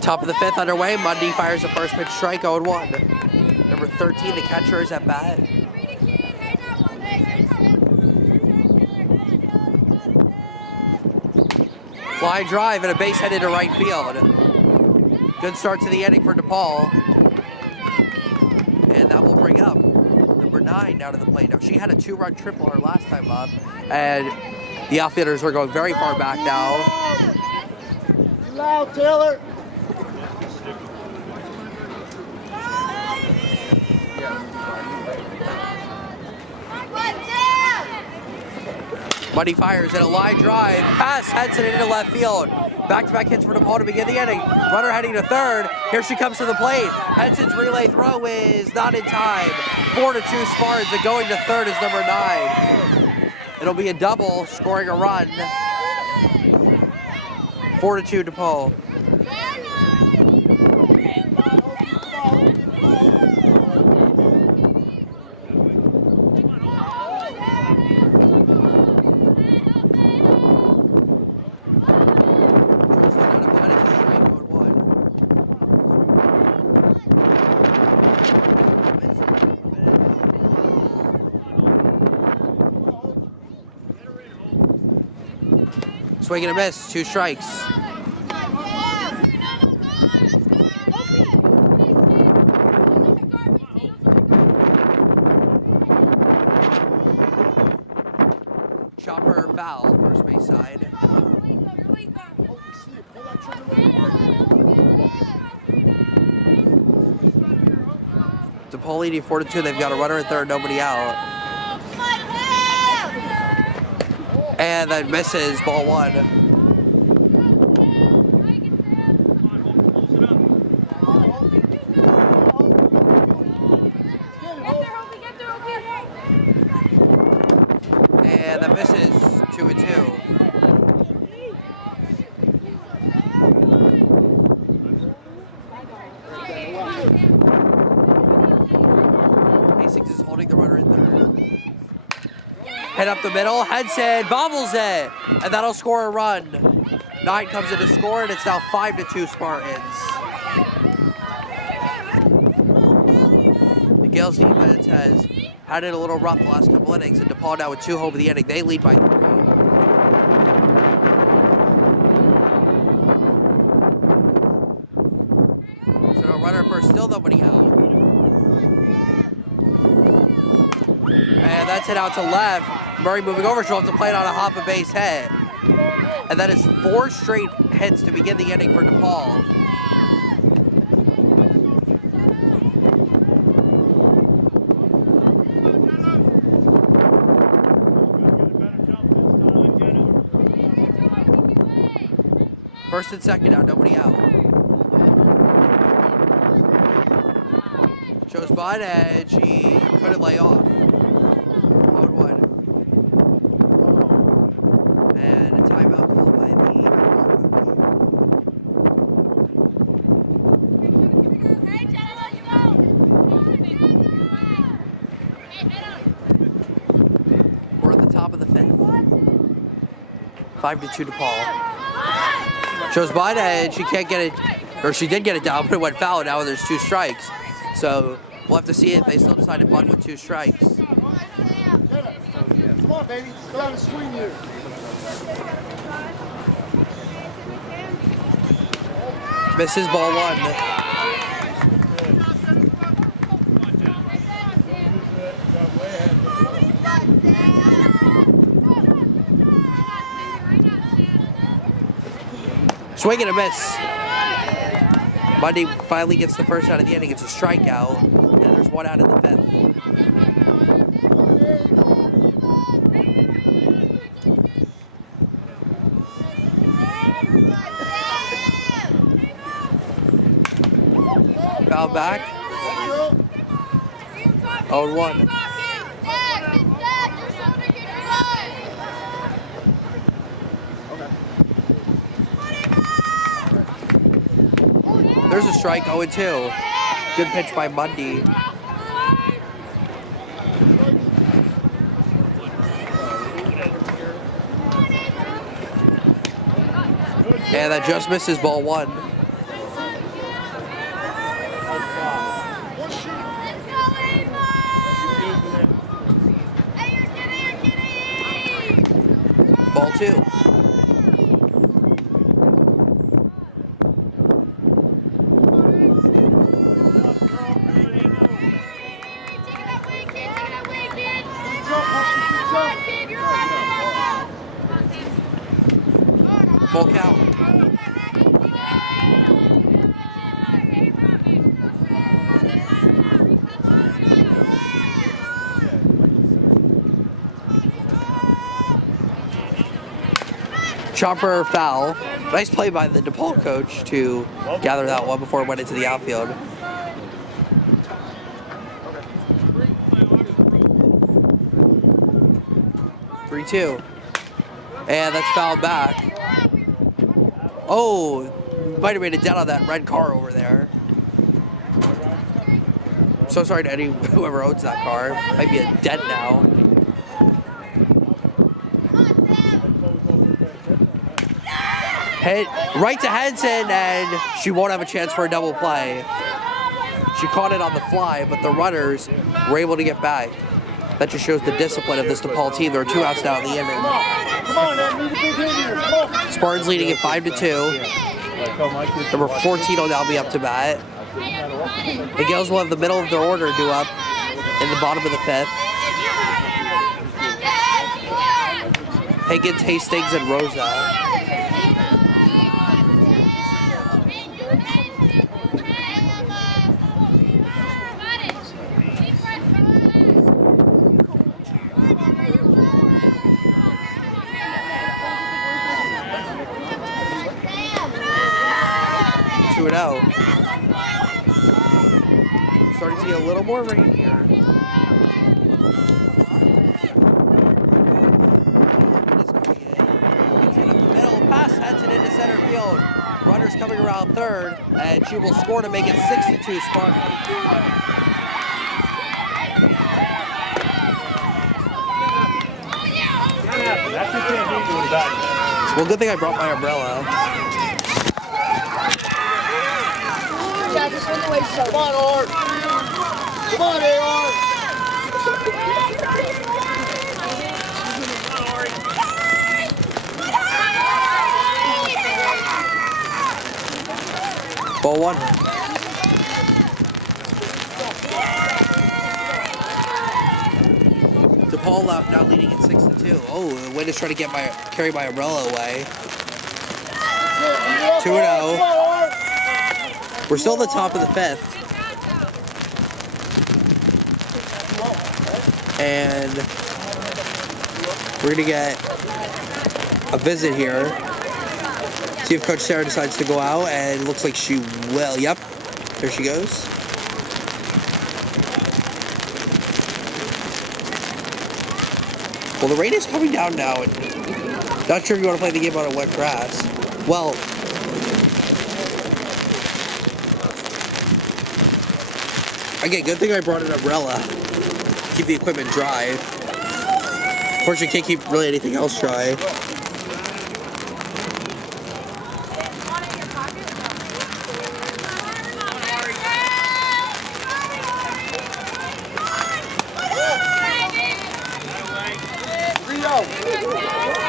Top of the 5th underway. Mundy fires the first pitch strike, 0-1. Number 13, the catcher, is at bat. Line drive and a base hit into right field. Good start to the inning for DePaul. And that will bring up number 9 down to the plate. Now, she had a 2-run triple her last time up, and the outfielders are going very far back now. Loud, Taylor. Mundy fires in a line drive, pass Henson into left field. Back-to-back hits for DePaul to begin the inning. Runner heading to third. Here she comes to the plate. Henson's relay throw is not in time. 4-2 Spartans, and going to third is number 9. It'll be a double, scoring a run. 4-2 DePaul. Swing and a miss, 2 strikes. Chopper foul, first base side. DePaul leading 4-2. They've got a runner at third, nobody out. And that misses, ball 1. Hit up the middle, Henson bobbles it, and that'll score a run. 9 comes in to score, and it's now 5-2 Spartans. The Gales defense has had it a little rough the last couple innings, and DePaul now with 2 home of the inning. They lead by 3. So no runner first, still nobody out. And that's it out to left. Murray moving over, Schultz to play it on a hop and base hit. And that is 4 straight hits to begin the inning for DePaul. First and second out, nobody out. Shows Bud, and she couldn't lay off. 0-1. And a timeout called by the DePaul coach. We're at the top of the 5th. 5-2 DePaul. Shows Bud, and she can't get it, or she did get it down, but it went foul. Now there's 2 strikes. So we'll have to see if they still decide to bunt with 2 strikes. Come on, baby. Go down the screen here. Misses ball 1. Swing and a miss. Mundy finally gets the first out of the inning. It's a strikeout, and there's 1 out in the 5th. Foul back. 0-1. There's a strike, 0-2. Good pitch by Mundy. And that just misses ball 1. Ball 2. Full count. Chopper foul. Nice play by the DePaul coach to gather that one before it went into the outfield. Okay. 3-2. And that's fouled back. Oh, might have made a dent on that red car over there. So sorry to whoever owns that car. Might be a dent now. Hit right to Henson, and she won't have a chance for a double play. She caught it on the fly, but the runners were able to get back. That just shows the discipline of this DePaul team. There are 2 outs now in the inning. Come on, man. Need a big hit here. Come on. Spartans leading at 5-2. Number 14 will now be up to bat. The Gales will have the middle of their order due up in the bottom of the 5th. Higgins, Hastings, and Rosa. Starting to get a little more rain here. It's coming in. It's in the middle, pass Henson into center field. Runners coming around third, and she will score to make it 6-2 Spartans. bad. Well, good thing I brought my umbrella. Come on, Art. Come on, AR. Ball one. DePaul now leading at 6-2. Oh, way to try to carry my umbrella away. 2-0. We're still at the top of the fifth. And we're gonna get a visit here. See if Coach Sarah decides to go out, and it looks like she will. Yep, there she goes. Well, the rain is coming down now. Not sure if you want to play the game on a wet grass. Well, again, good thing I brought an umbrella. Keep the equipment dry. Of course, you can't keep really anything else dry.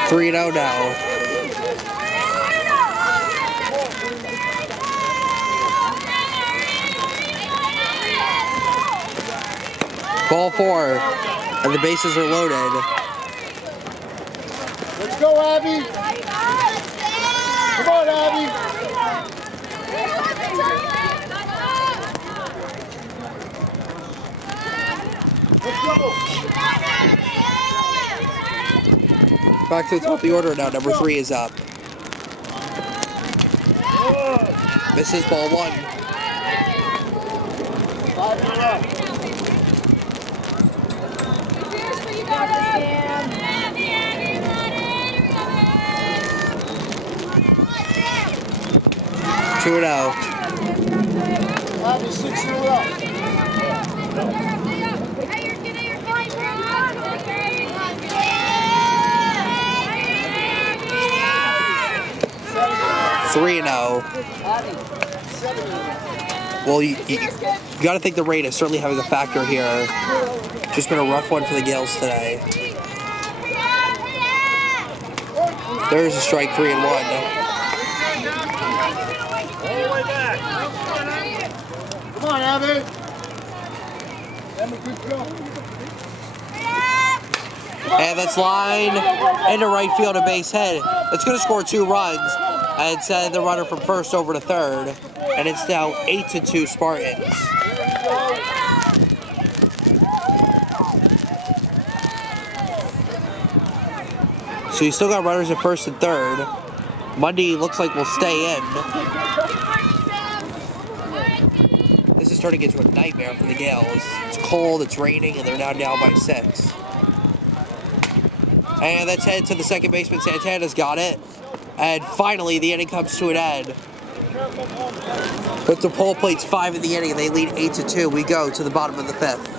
Three and 0 now. Ball four, and the bases are loaded. Let's go, Abby. Come on, Abby. Let's go. Back to the top of the order now. Number 3 is up. Misses ball one. 5 and up. Two and out. Abby, 6 in a row. 3 and 0. Well, you got to think the rain is certainly having a factor here. Just been a rough one for the Gales today. There's a strike, 3 and 1. All the way back. Come on, Abby. Abby, good job. And that's line into right field, a base hit. That's going to score 2 runs and send the runner from first over to third. And it's now 8-2 Spartans. So you still got runners at first and third. Mundy looks like we'll stay in. This is turning into a nightmare for the Gales. It's cold, it's raining, and they're now down by 6. And that's headed to the second baseman. Santana's got it. And finally, the inning comes to an end. But DePaul plays 5 in the inning, and they lead 8-2. We go to the bottom of the 5th.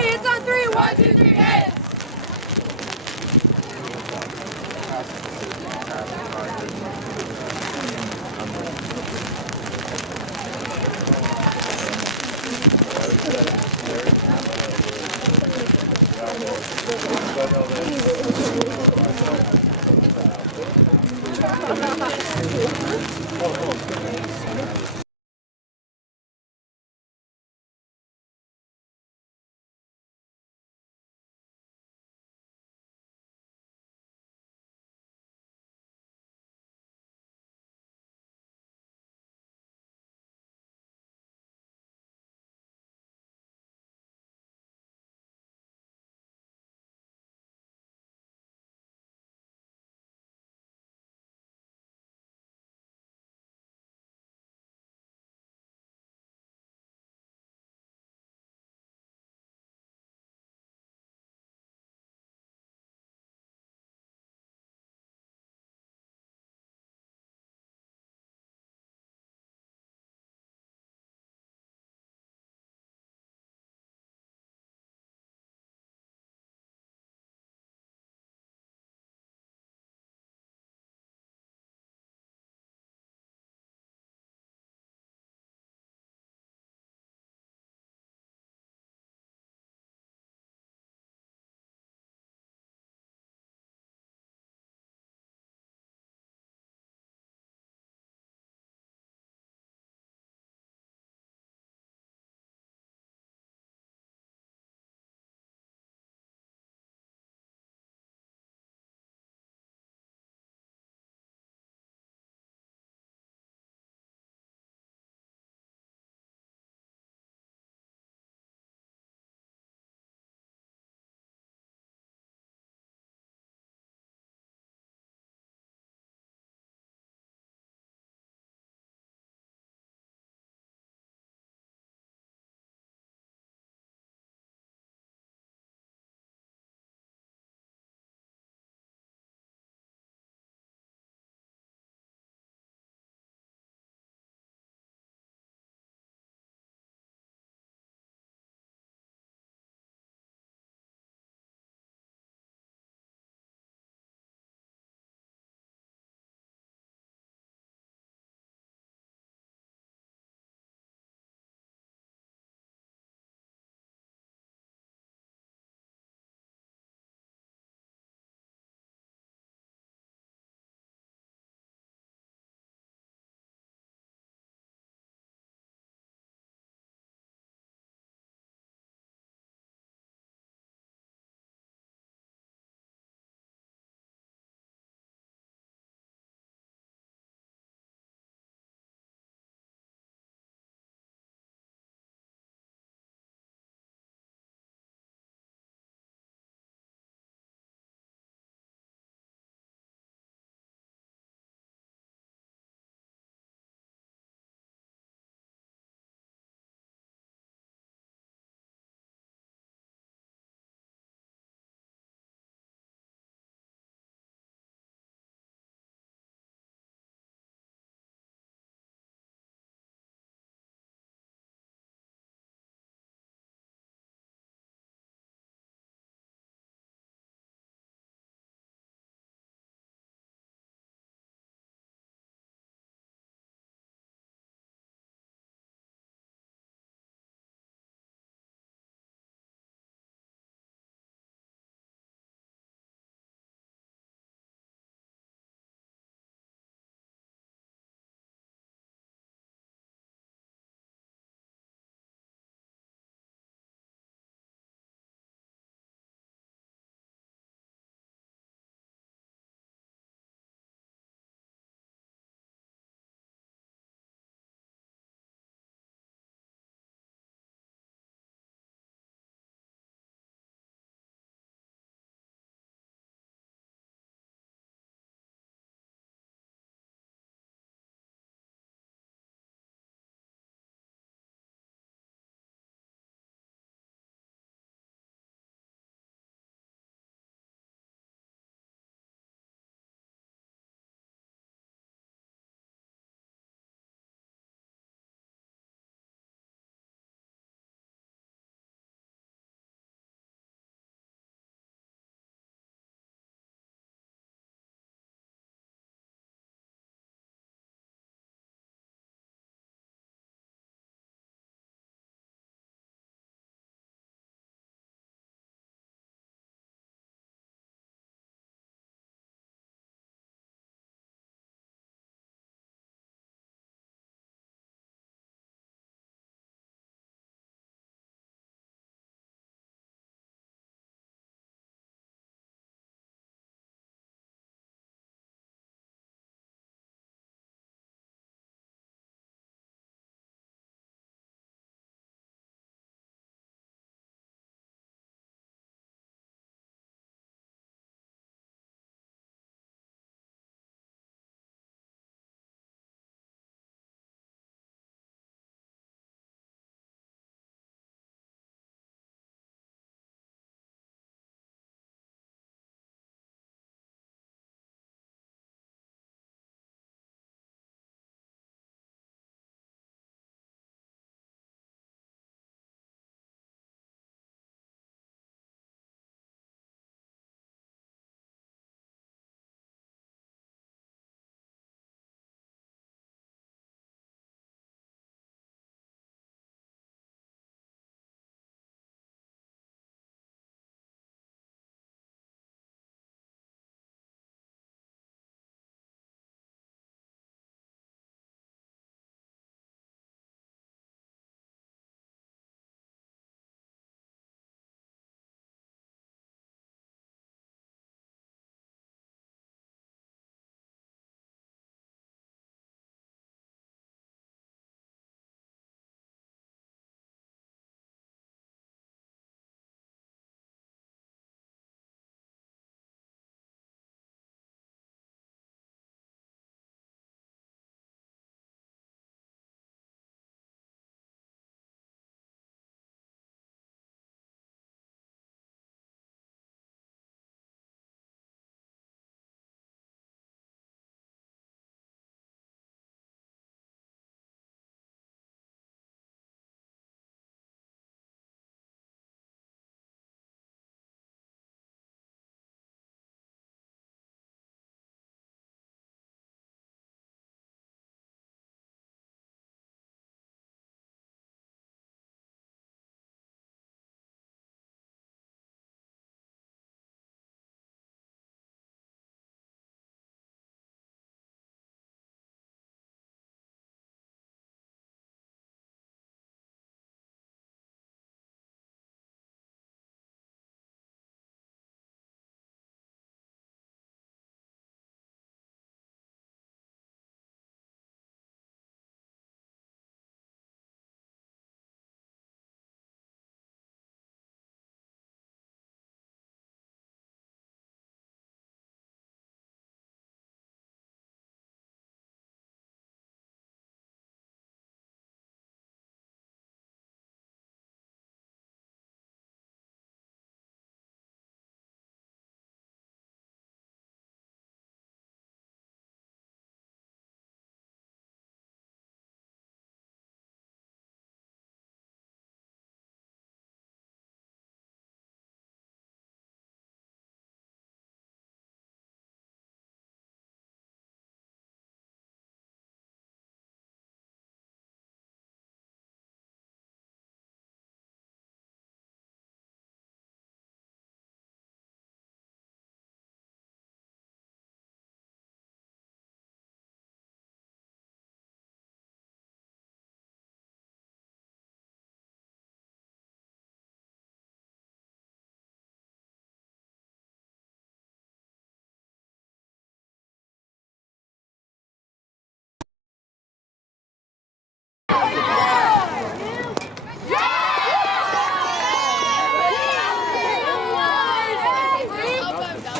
It's on three. 1, 2, 3, hit.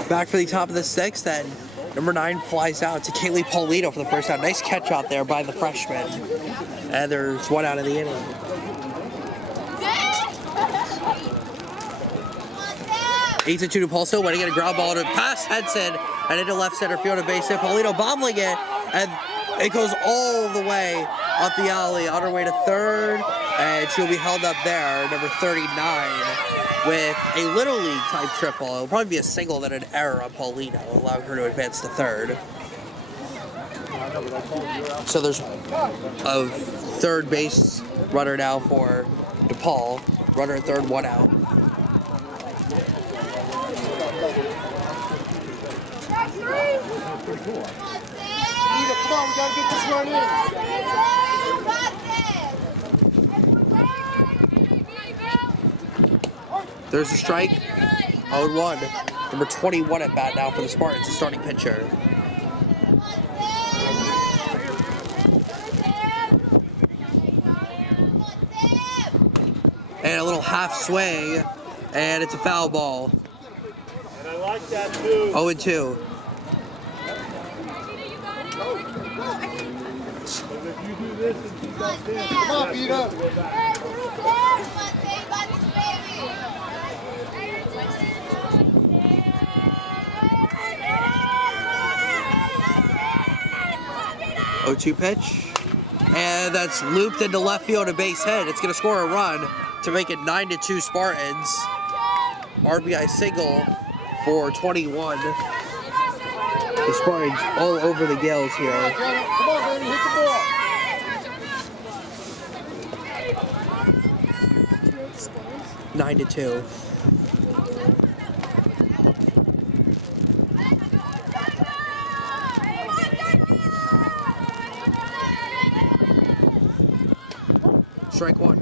Back for the top of the sixth, and number 9 flies out to Kaylee Paulino for the first out. Nice catch out there by the freshman. And there's 1 out of the inning. 8-2 DePaul still waiting at a ground ball to pass Henson and into left center field, a base hit. Paulino bombling it, and it goes all the way up the alley on her way to third, and she'll be held up there, number 39, with a Little League type triple. It'll probably be a single than an error on Paulino, allowing her to advance to third. So there's a third base runner now for DePaul. Runner at third, 1 out. Come on, we gotta get this run in. There's a strike. 0-1. Number 21 at bat now for the Spartans, the starting pitcher. And a little half swing, and it's a foul ball. And I like that too. 0-2. If you do this and she's up there, come on, beat up. O2 pitch, and that's looped into left field, a base hit. It's going to score a run to make it 9-2 Spartans. RBI single for 21. The Spartans all over the Gales here. Come on, baby, hit the ball. Nine to 2. Strike 1.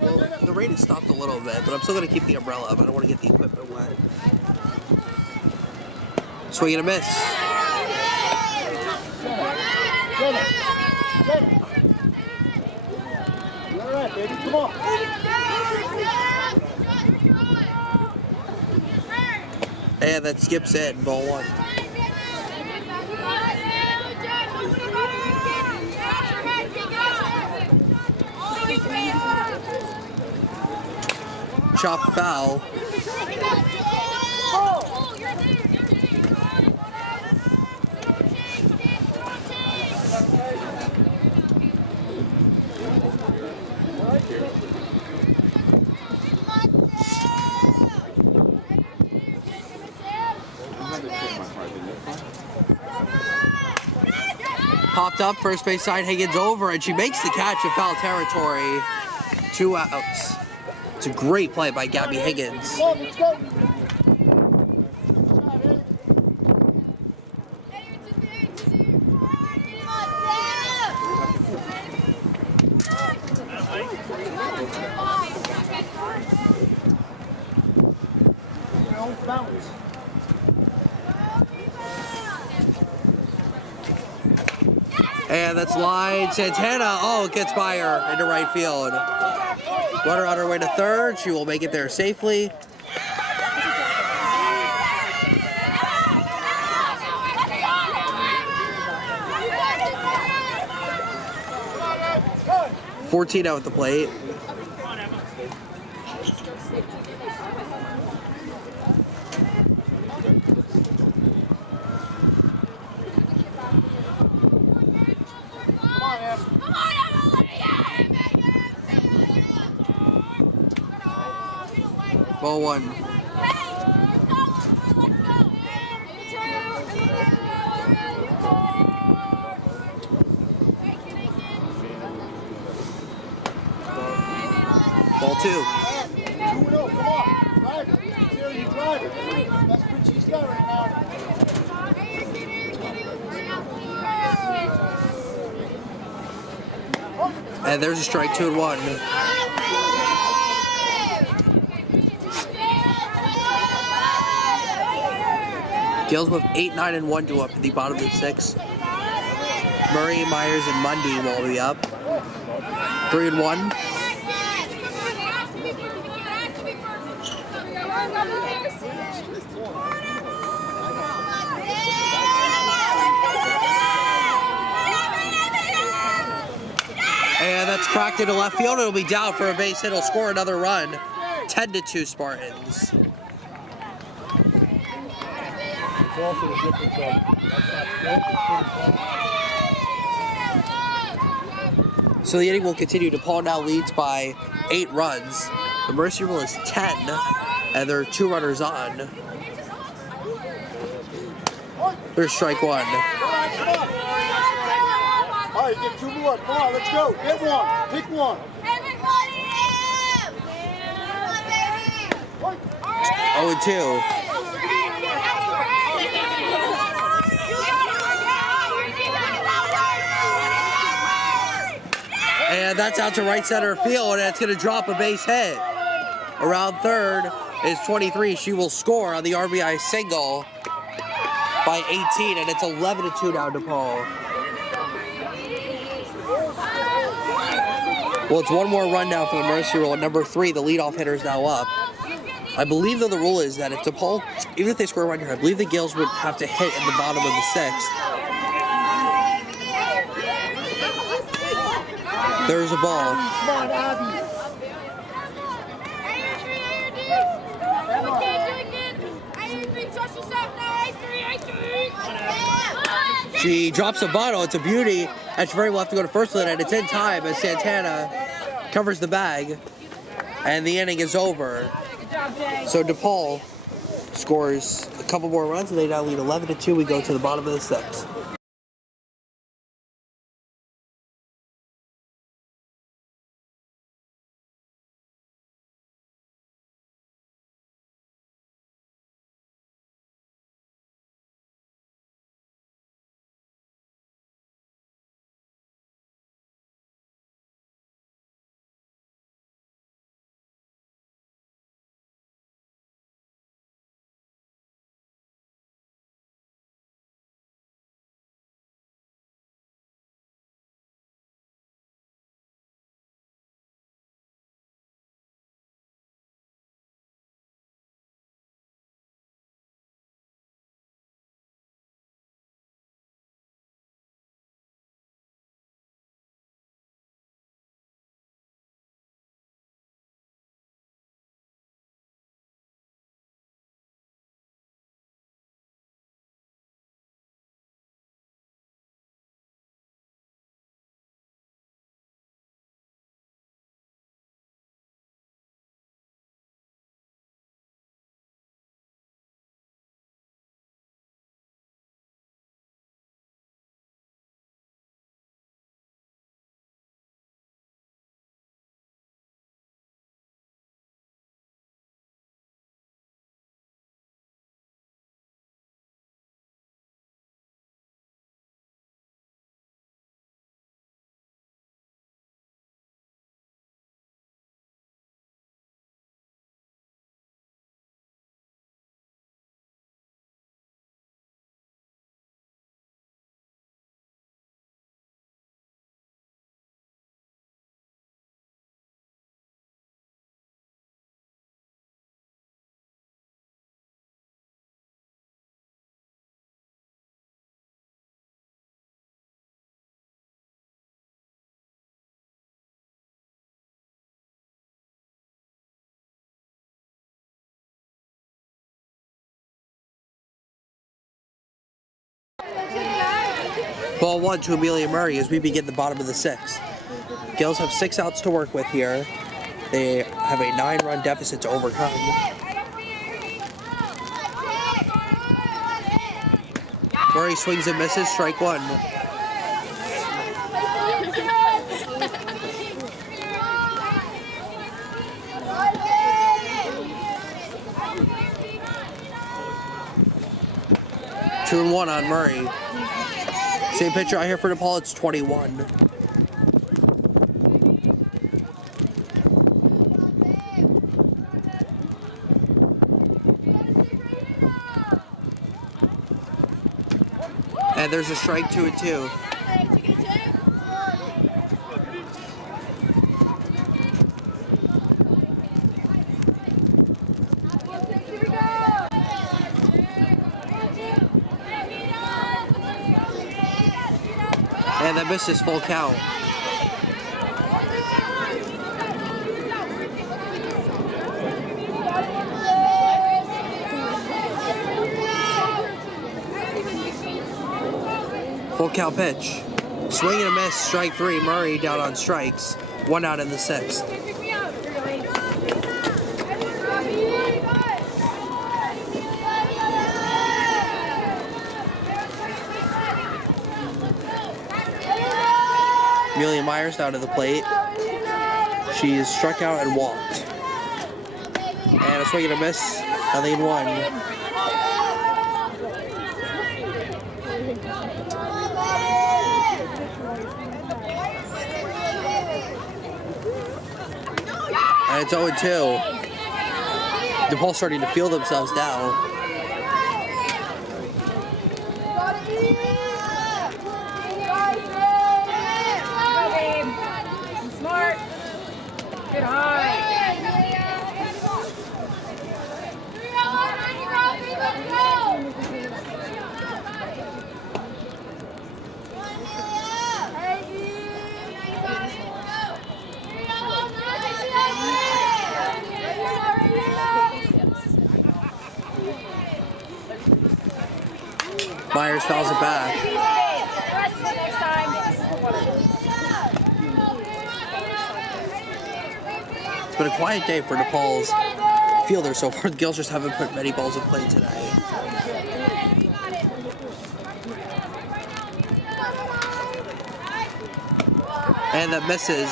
Well, the rain has stopped a little bit, but I'm still going to keep the umbrella up. I don't want to get the equipment wet. Swing and a miss. Get it. You're all right, baby. Come on. And that skips in, ball 1. Chop foul. Popped up, first base side, Higgins over, and she makes the catch in foul territory. 2 outs. It's a great play by Gabby Higgins. Let's go. And that's line Santana. Oh, it gets by her into right field. Runner on her way to third. She will make it there safely. $14 out at the plate. Ball 1. Ball 2. 2-0, come on. Drive it. Sarah, you drive it. That's what she's got right now. And there's a strike, 2-1. Gales with 8, 9, and 1 to up at the bottom of the 6th. Murray, Myers, and Mundy will be up. 3 and 1. And that's cracked into left field. It'll be down for a base hit. It'll score another run. 10-2 Spartans. It's also a difference of that's not good, So the inning will continue. DePaul now leads by 8 runs. The Mercy Rule is 10, and there are 2 runners on. There's strike 1. All right, get 2 more. Come on, let's go. Get one. Pick one. Everybody in! 0-2. And that's out to right center field, and it's going to drop a base hit. Around third is 23. She will score on the RBI single by 18, and it's 11-2 now DePaul. Well, it's 1 more run now for the Mercy Rule. At number 3, the leadoff hitter is now up. I believe, though, the rule is that if DePaul, even if they score a run here, I believe the Gales would have to hit in the bottom of the 6th. There's a ball. She drops a bottle. It's a beauty. And she very well have to go to first line, and it's in time as Santana covers the bag. And the inning is over. So DePaul scores a couple more runs, and they now lead 11-2. We go to the bottom of the 6th. Ball 1 to Amelia Murray as we begin the bottom of the 6th. Gales have 6 outs to work with here. They have a 9-run deficit to overcome. Murray swings and misses, strike 1. Two and 1 on Murray. Same pitcher out here for DePaul, it's 21. And there's a strike, 2-2. Here we go! And that misses full count. Full count pitch. Swing and a miss, strike 3. Murray down on strikes. 1 out in the 6th. Amelia Myers down to the plate. She is struck out and walked. And a swing and a miss. Nothing in 1. And it's 0-2. DePaul starting to feel themselves now. Smart. Good high. Myers fouls it back. It's been a quiet day for DePaul's fielders so far. The Gills just haven't put many balls in play today. And that misses.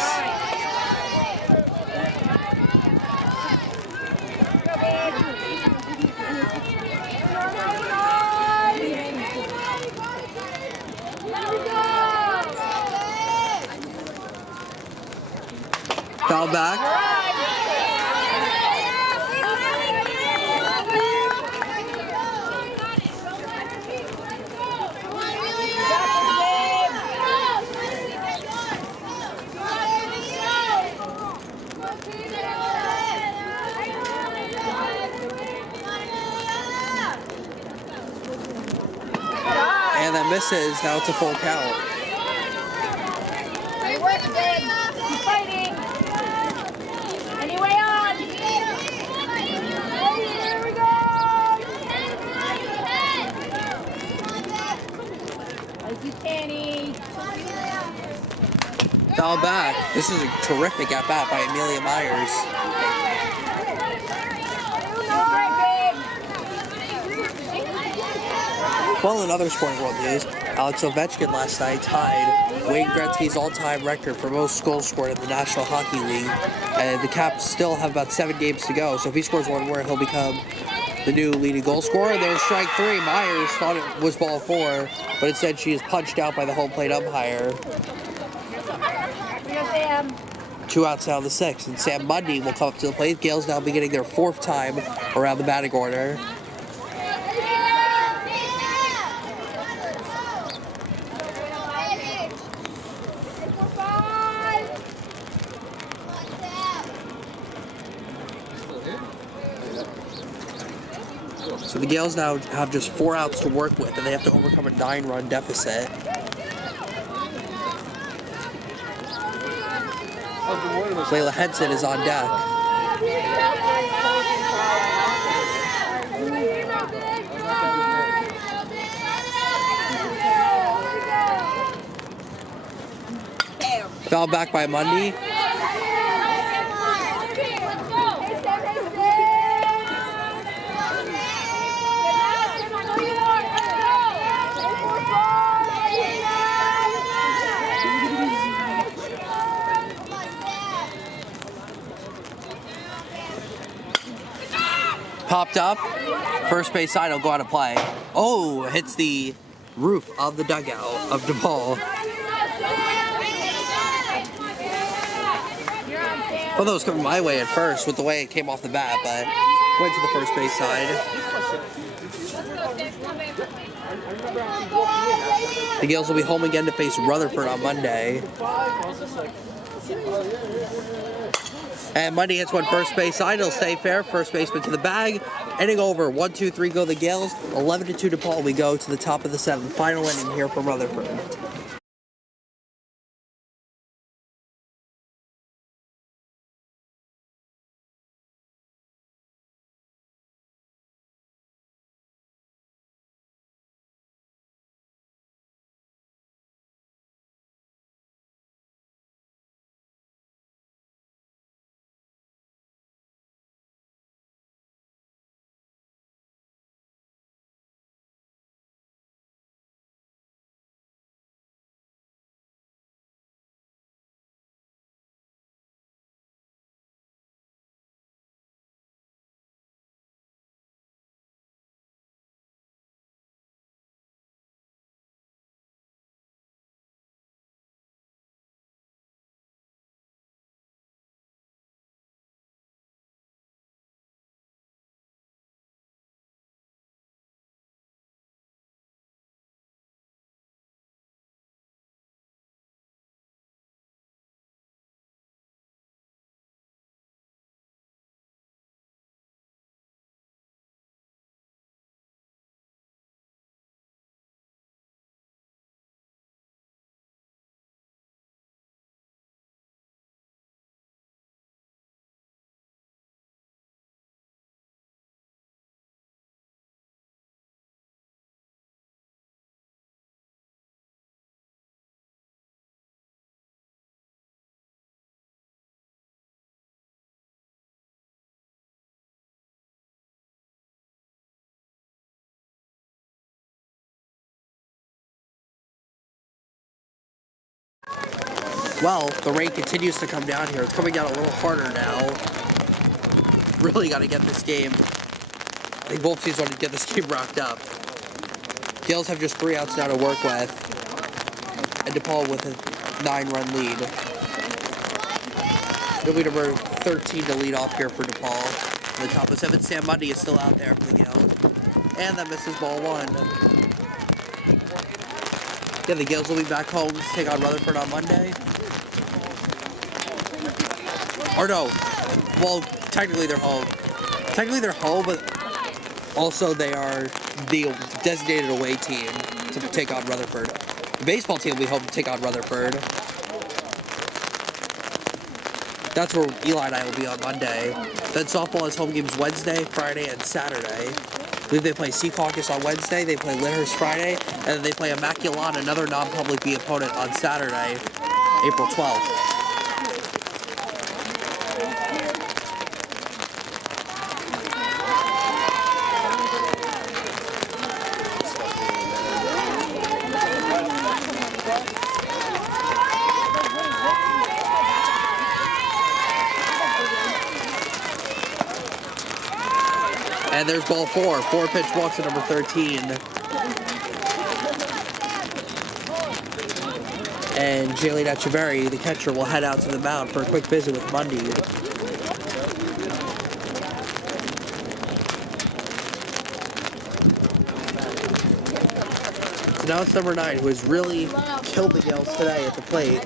Foul back. And that misses. Now it's a full count. Great work, babe. Keep fighting. Anyway on. Here we go. Like you, Kenny. Foul back. This is a terrific at bat by Amelia Myers. Well, in other sporting world news, Alex Ovechkin last night tied Wayne Gretzky's all-time record for most goals scored in the National Hockey League. And the Caps still have about 7 games to go, so if he scores one more, he'll become the new leading goal scorer. There's strike 3. Myers thought it was ball 4, but instead she is punched out by the home plate umpire. 2 outs out of the 6th, and Sam Mundy will come up to the plate. Gales now beginning their 4th time around the batting order. So the Gales now have just 4 outs to work with, and they have to overcome a 9-run deficit. Layla Henson is on deck. Foul back by Mundy. Popped up. First base side will go out of play. Oh, hits the roof of the dugout of DePaul. Well, that was coming my way at first with the way it came off the bat, but went to the first base side. The Gales will be home again to face Rutherford on Monday. And Mundy hits one first base side. He'll stay fair. First baseman to the bag. Inning over. 1-2-3 go the Gales. 11-2 DePaul. We go to the top of the 7th. Final inning here for Rutherford. Well, the rain continues to come down here. It's coming down a little harder now. Really got to get this game. I think both teams want to get this game wrapped up. Gales have just 3 outs now to work with. And DePaul with a 9-run lead. It'll be number 13 to lead off here for DePaul. On the top of 7, Sam Mundy is still out there for the Gales. And that misses ball 1. Yeah, the Gales will be back home to take on Rutherford on Monday. Or no, well, technically they're home. Technically they're home, but also they are the designated away team to take on Rutherford. The baseball team will be home to take on Rutherford. That's where Eli and I will be on Monday. Then softball has home games Wednesday, Friday, and Saturday. I believe they play Sea Caucus on Wednesday, they play Lyndhurst Friday, and then they play Immaculate, another non-public B opponent, on Saturday, April 12th. And there's ball 4. 4-pitch walk to number 13. And Jayleen Echeverry, the catcher, will head out to the mound for a quick visit with Mundy. So now it's number 9, who has really killed the Gales today at the plate.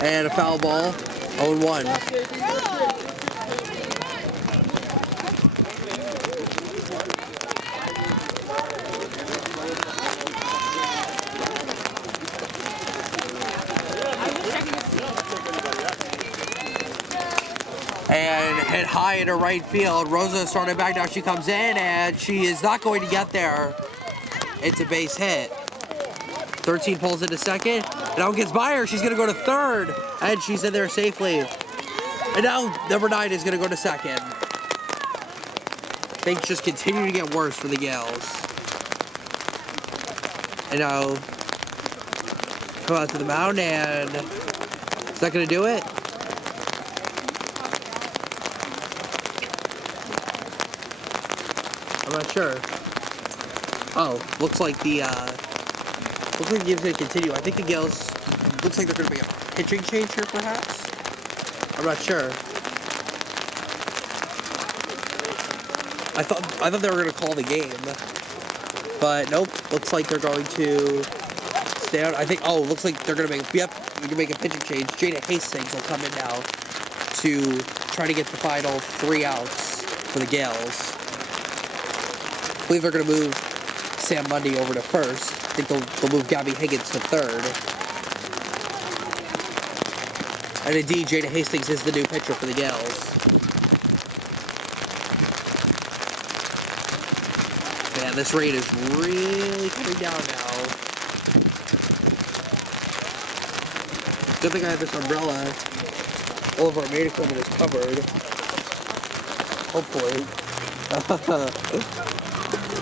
And a foul ball, 0-1. And hit high into right field. Rosa started back, now she comes in, and she is not going to get there. It's a base hit. 13 pulls into second. Now gets by her. She's going to go to third. And she's in there safely. And now number 9 is going to go to second. Things just continue to get worse for the Gales. And now come out to the mound, and is that going to do it? I'm not sure. Oh, looks like the game's going to continue. I think the Gales, looks like they're going to be a pitching change here, perhaps? I'm not sure. I thought they were going to call the game. But nope, looks like they're going to stay out. I think, oh, looks like they're going to make, yep, we can make a pitching change. Jada Hastings will come in now to try to get the final 3 outs for the Gales. I believe they're going to move Sam Mundy over to first. I think they'll move Gabby Higgins to third. And indeed, Jada Hastings is the new pitcher for the Gales. Man, this rain is really coming down now. Good thing I have this umbrella. All of our main equipment is covered. Hopefully.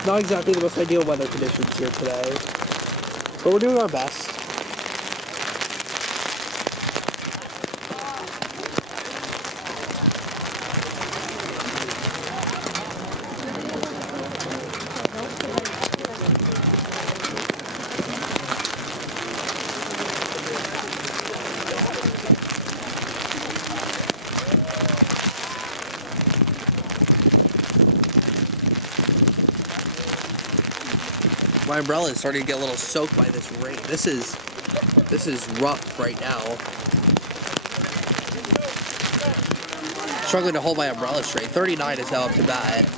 Not exactly the most ideal weather conditions here today. But we're doing our best. My umbrella is starting to get a little soaked by this rain. This is rough right now. Struggling to hold my umbrella straight. 39 is now up to bat.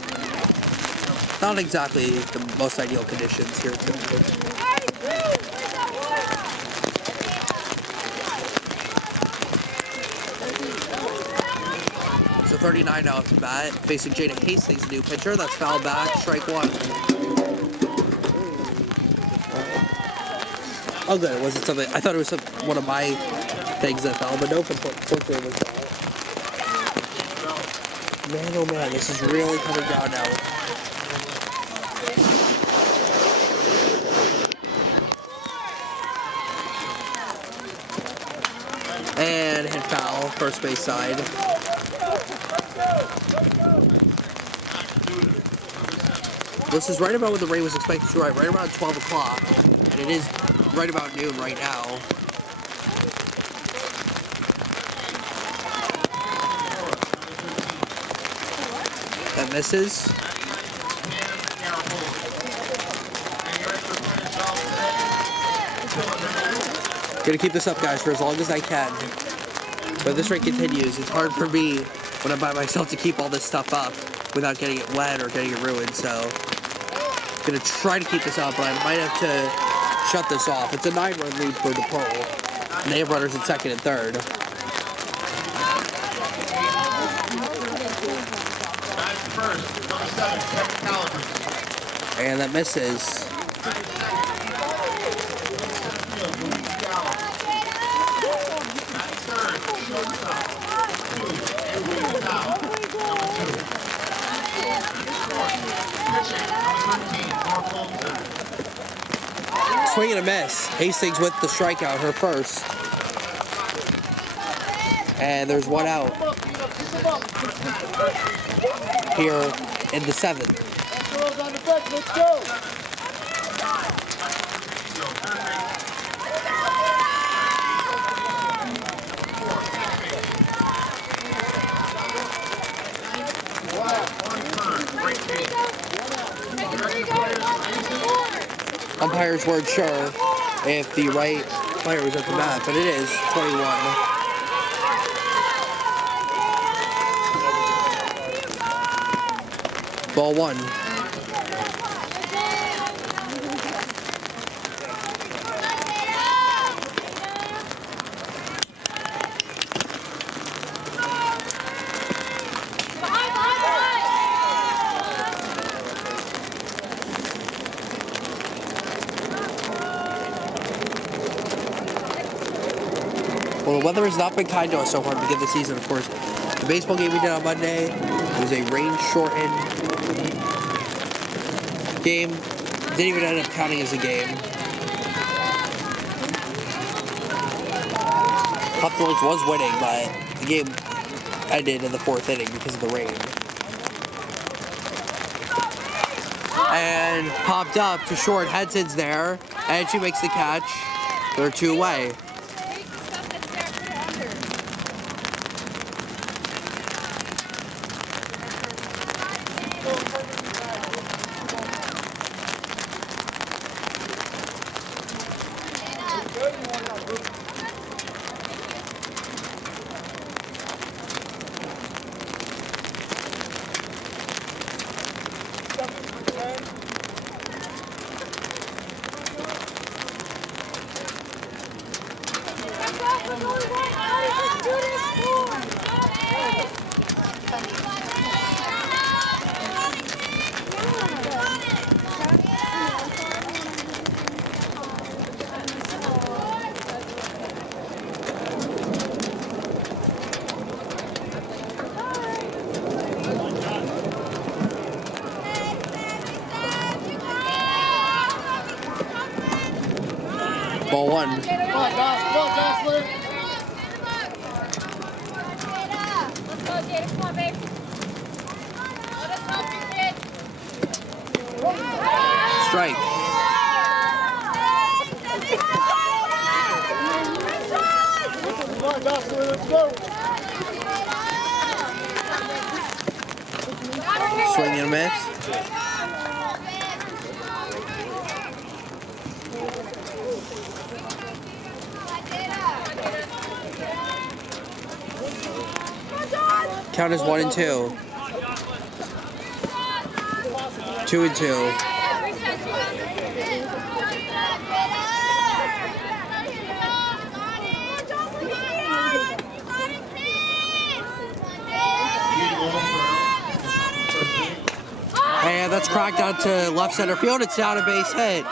Not exactly the most ideal conditions here today. So 39 now up to bat. Facing Jada Hastings, the new pitcher. That's foul back. Strike 1. Oh good, it wasn't something, I thought it was one of my things that fell, but nope, unfortunately it was Man, oh man, this is really coming down now. And hit foul, first base side. This is right about when the rain was expected to arrive, right around 12 o'clock. And it is right about noon right now. That misses. Gonna keep this up, guys, for as long as I can. But this rain continues. It's hard for me when I'm by myself to keep all this stuff up without getting it wet or getting it ruined. So, gonna try to keep this up, but I might have to shut this off. It's a 9-run lead for DePaul. And they have runners in second and third. And that misses. Swing and a miss. Hastings with the strikeout, her first. And there's one out here in the 7th. Let's go. Umpires weren't sure if the right player was at the bat, but it is 21. Ball 1. Well, the weather has not been kind to us so far to begin the season, of course. The baseball game we did on Monday was a rain-shortened game. Didn't even end up counting as a game. Hopkins was winning, but the game ended in the 4th inning because of the rain. And popped up to short. Hudson's there, and she makes the catch. They're 2 away. Ball 1. Come on, Gosler. Let's go, Jada. Come on, babe. Let us help you, kid. Strike. Come on, Gosler, let's go. Swing and a miss. Count is 1 and 2. 2 and 2. And that's cracked out to left center field. It's down a base hit.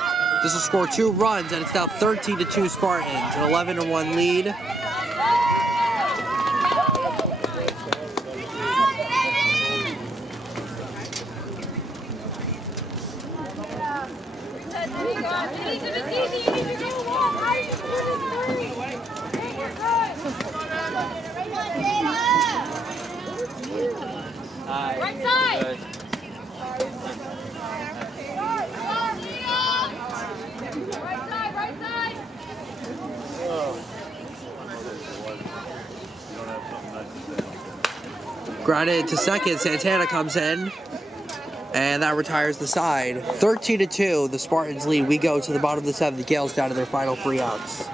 This will score 2 runs, and it's now 13-2 Spartans, an 11-1 lead. Grounded to second. Santana comes in. And that retires the side. 13-2, the Spartans lead. We go to the bottom of the 7th. The Gales down to their final 3 outs.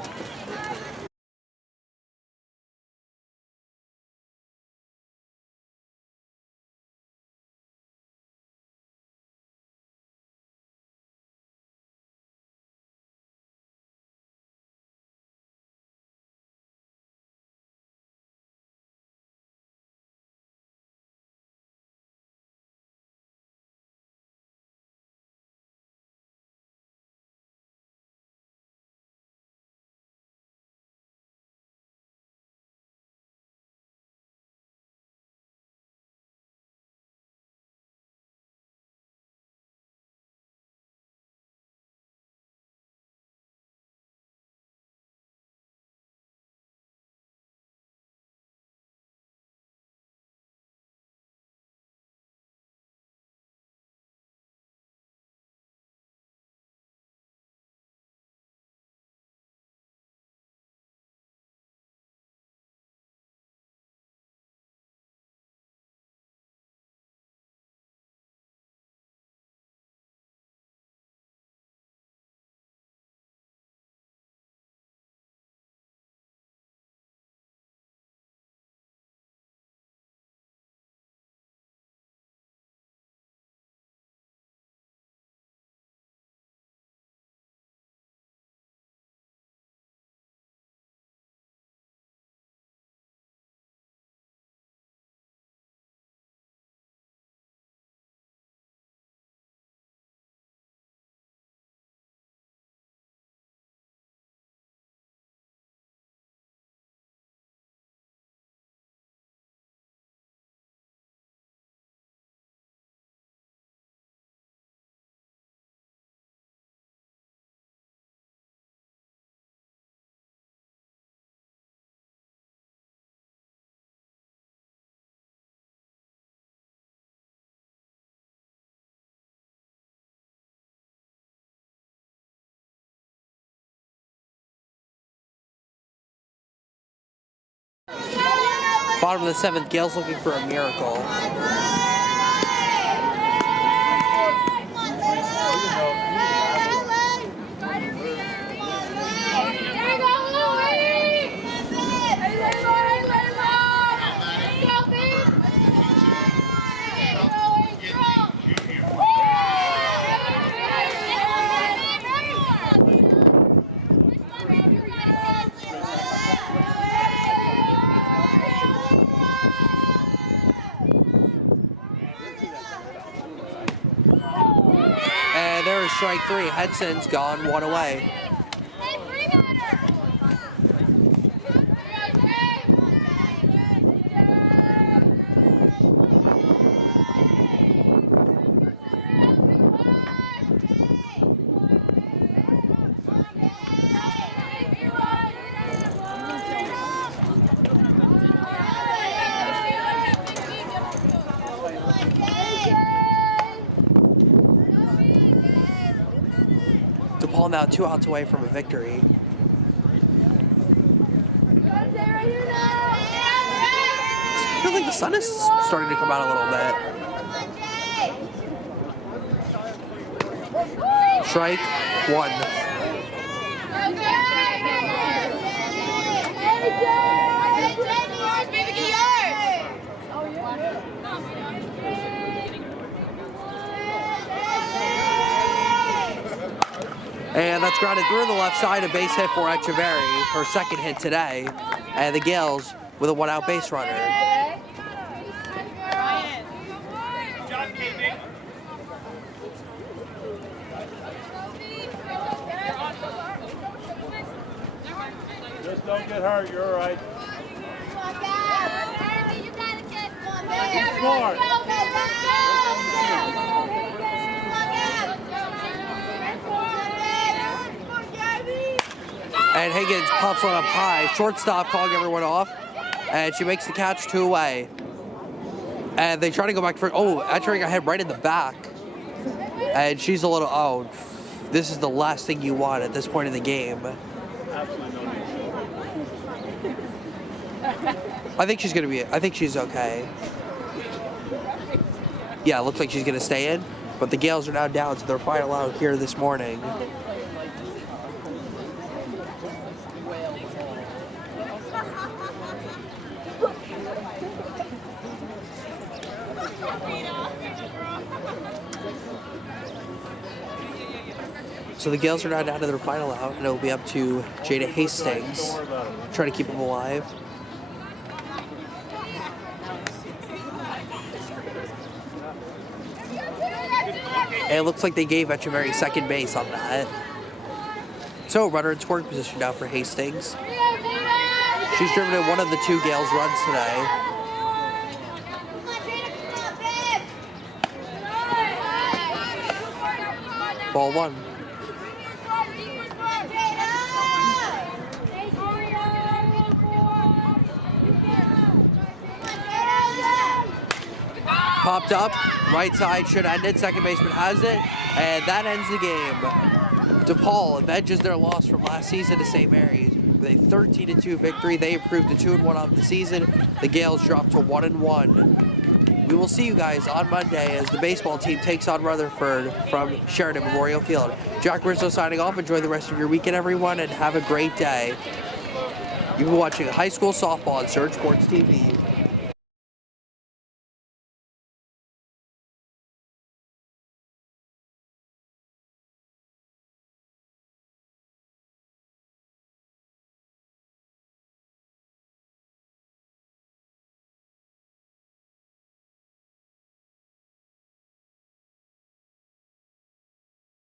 Bottom of the 7th, Gales looking for a miracle. And there is strike 3. Hudson's gone 1 away. DePaul now 2 outs away from a victory. I feel like the sun is starting to come out a little bit. Strike 1. And that's grounded through the left side, a base hit for Echeverry, her second hit today. And the Gales with a 1-out base runner. Just don't get hurt, you're all right. Smart. And Higgins pops one up high. Shortstop calling everyone off. And she makes the catch 2 away. And they try to go back for, Echeverry got hit right in the back. And she's a little, this is the last thing you want at this point in the game. Absolutely no need. I think she's okay. Yeah, it looks like she's going to stay in. But the Gales are now down to their final out here this morning. So the Gales are now down to their final out, and it'll be up to Jada Hastings, trying to keep them alive. And it looks like they gave Echeverry second base on that. So runner in scoring position now for Hastings. She's driven in one of the 2 Gales runs today. Ball 1. Popped up, right side should end it, second baseman has it, and that ends the game. DePaul avenges their loss from last season to St. Mary's with a 13-2 victory. They improved to 2-1 on the season. The Gales dropped to 1-1. We will see you guys on Monday as the baseball team takes on Rutherford from Sheridan Memorial Field. Jack Rizzo signing off. Enjoy the rest of your weekend, everyone, and have a great day. You've been watching high school softball on Surge Sports TV.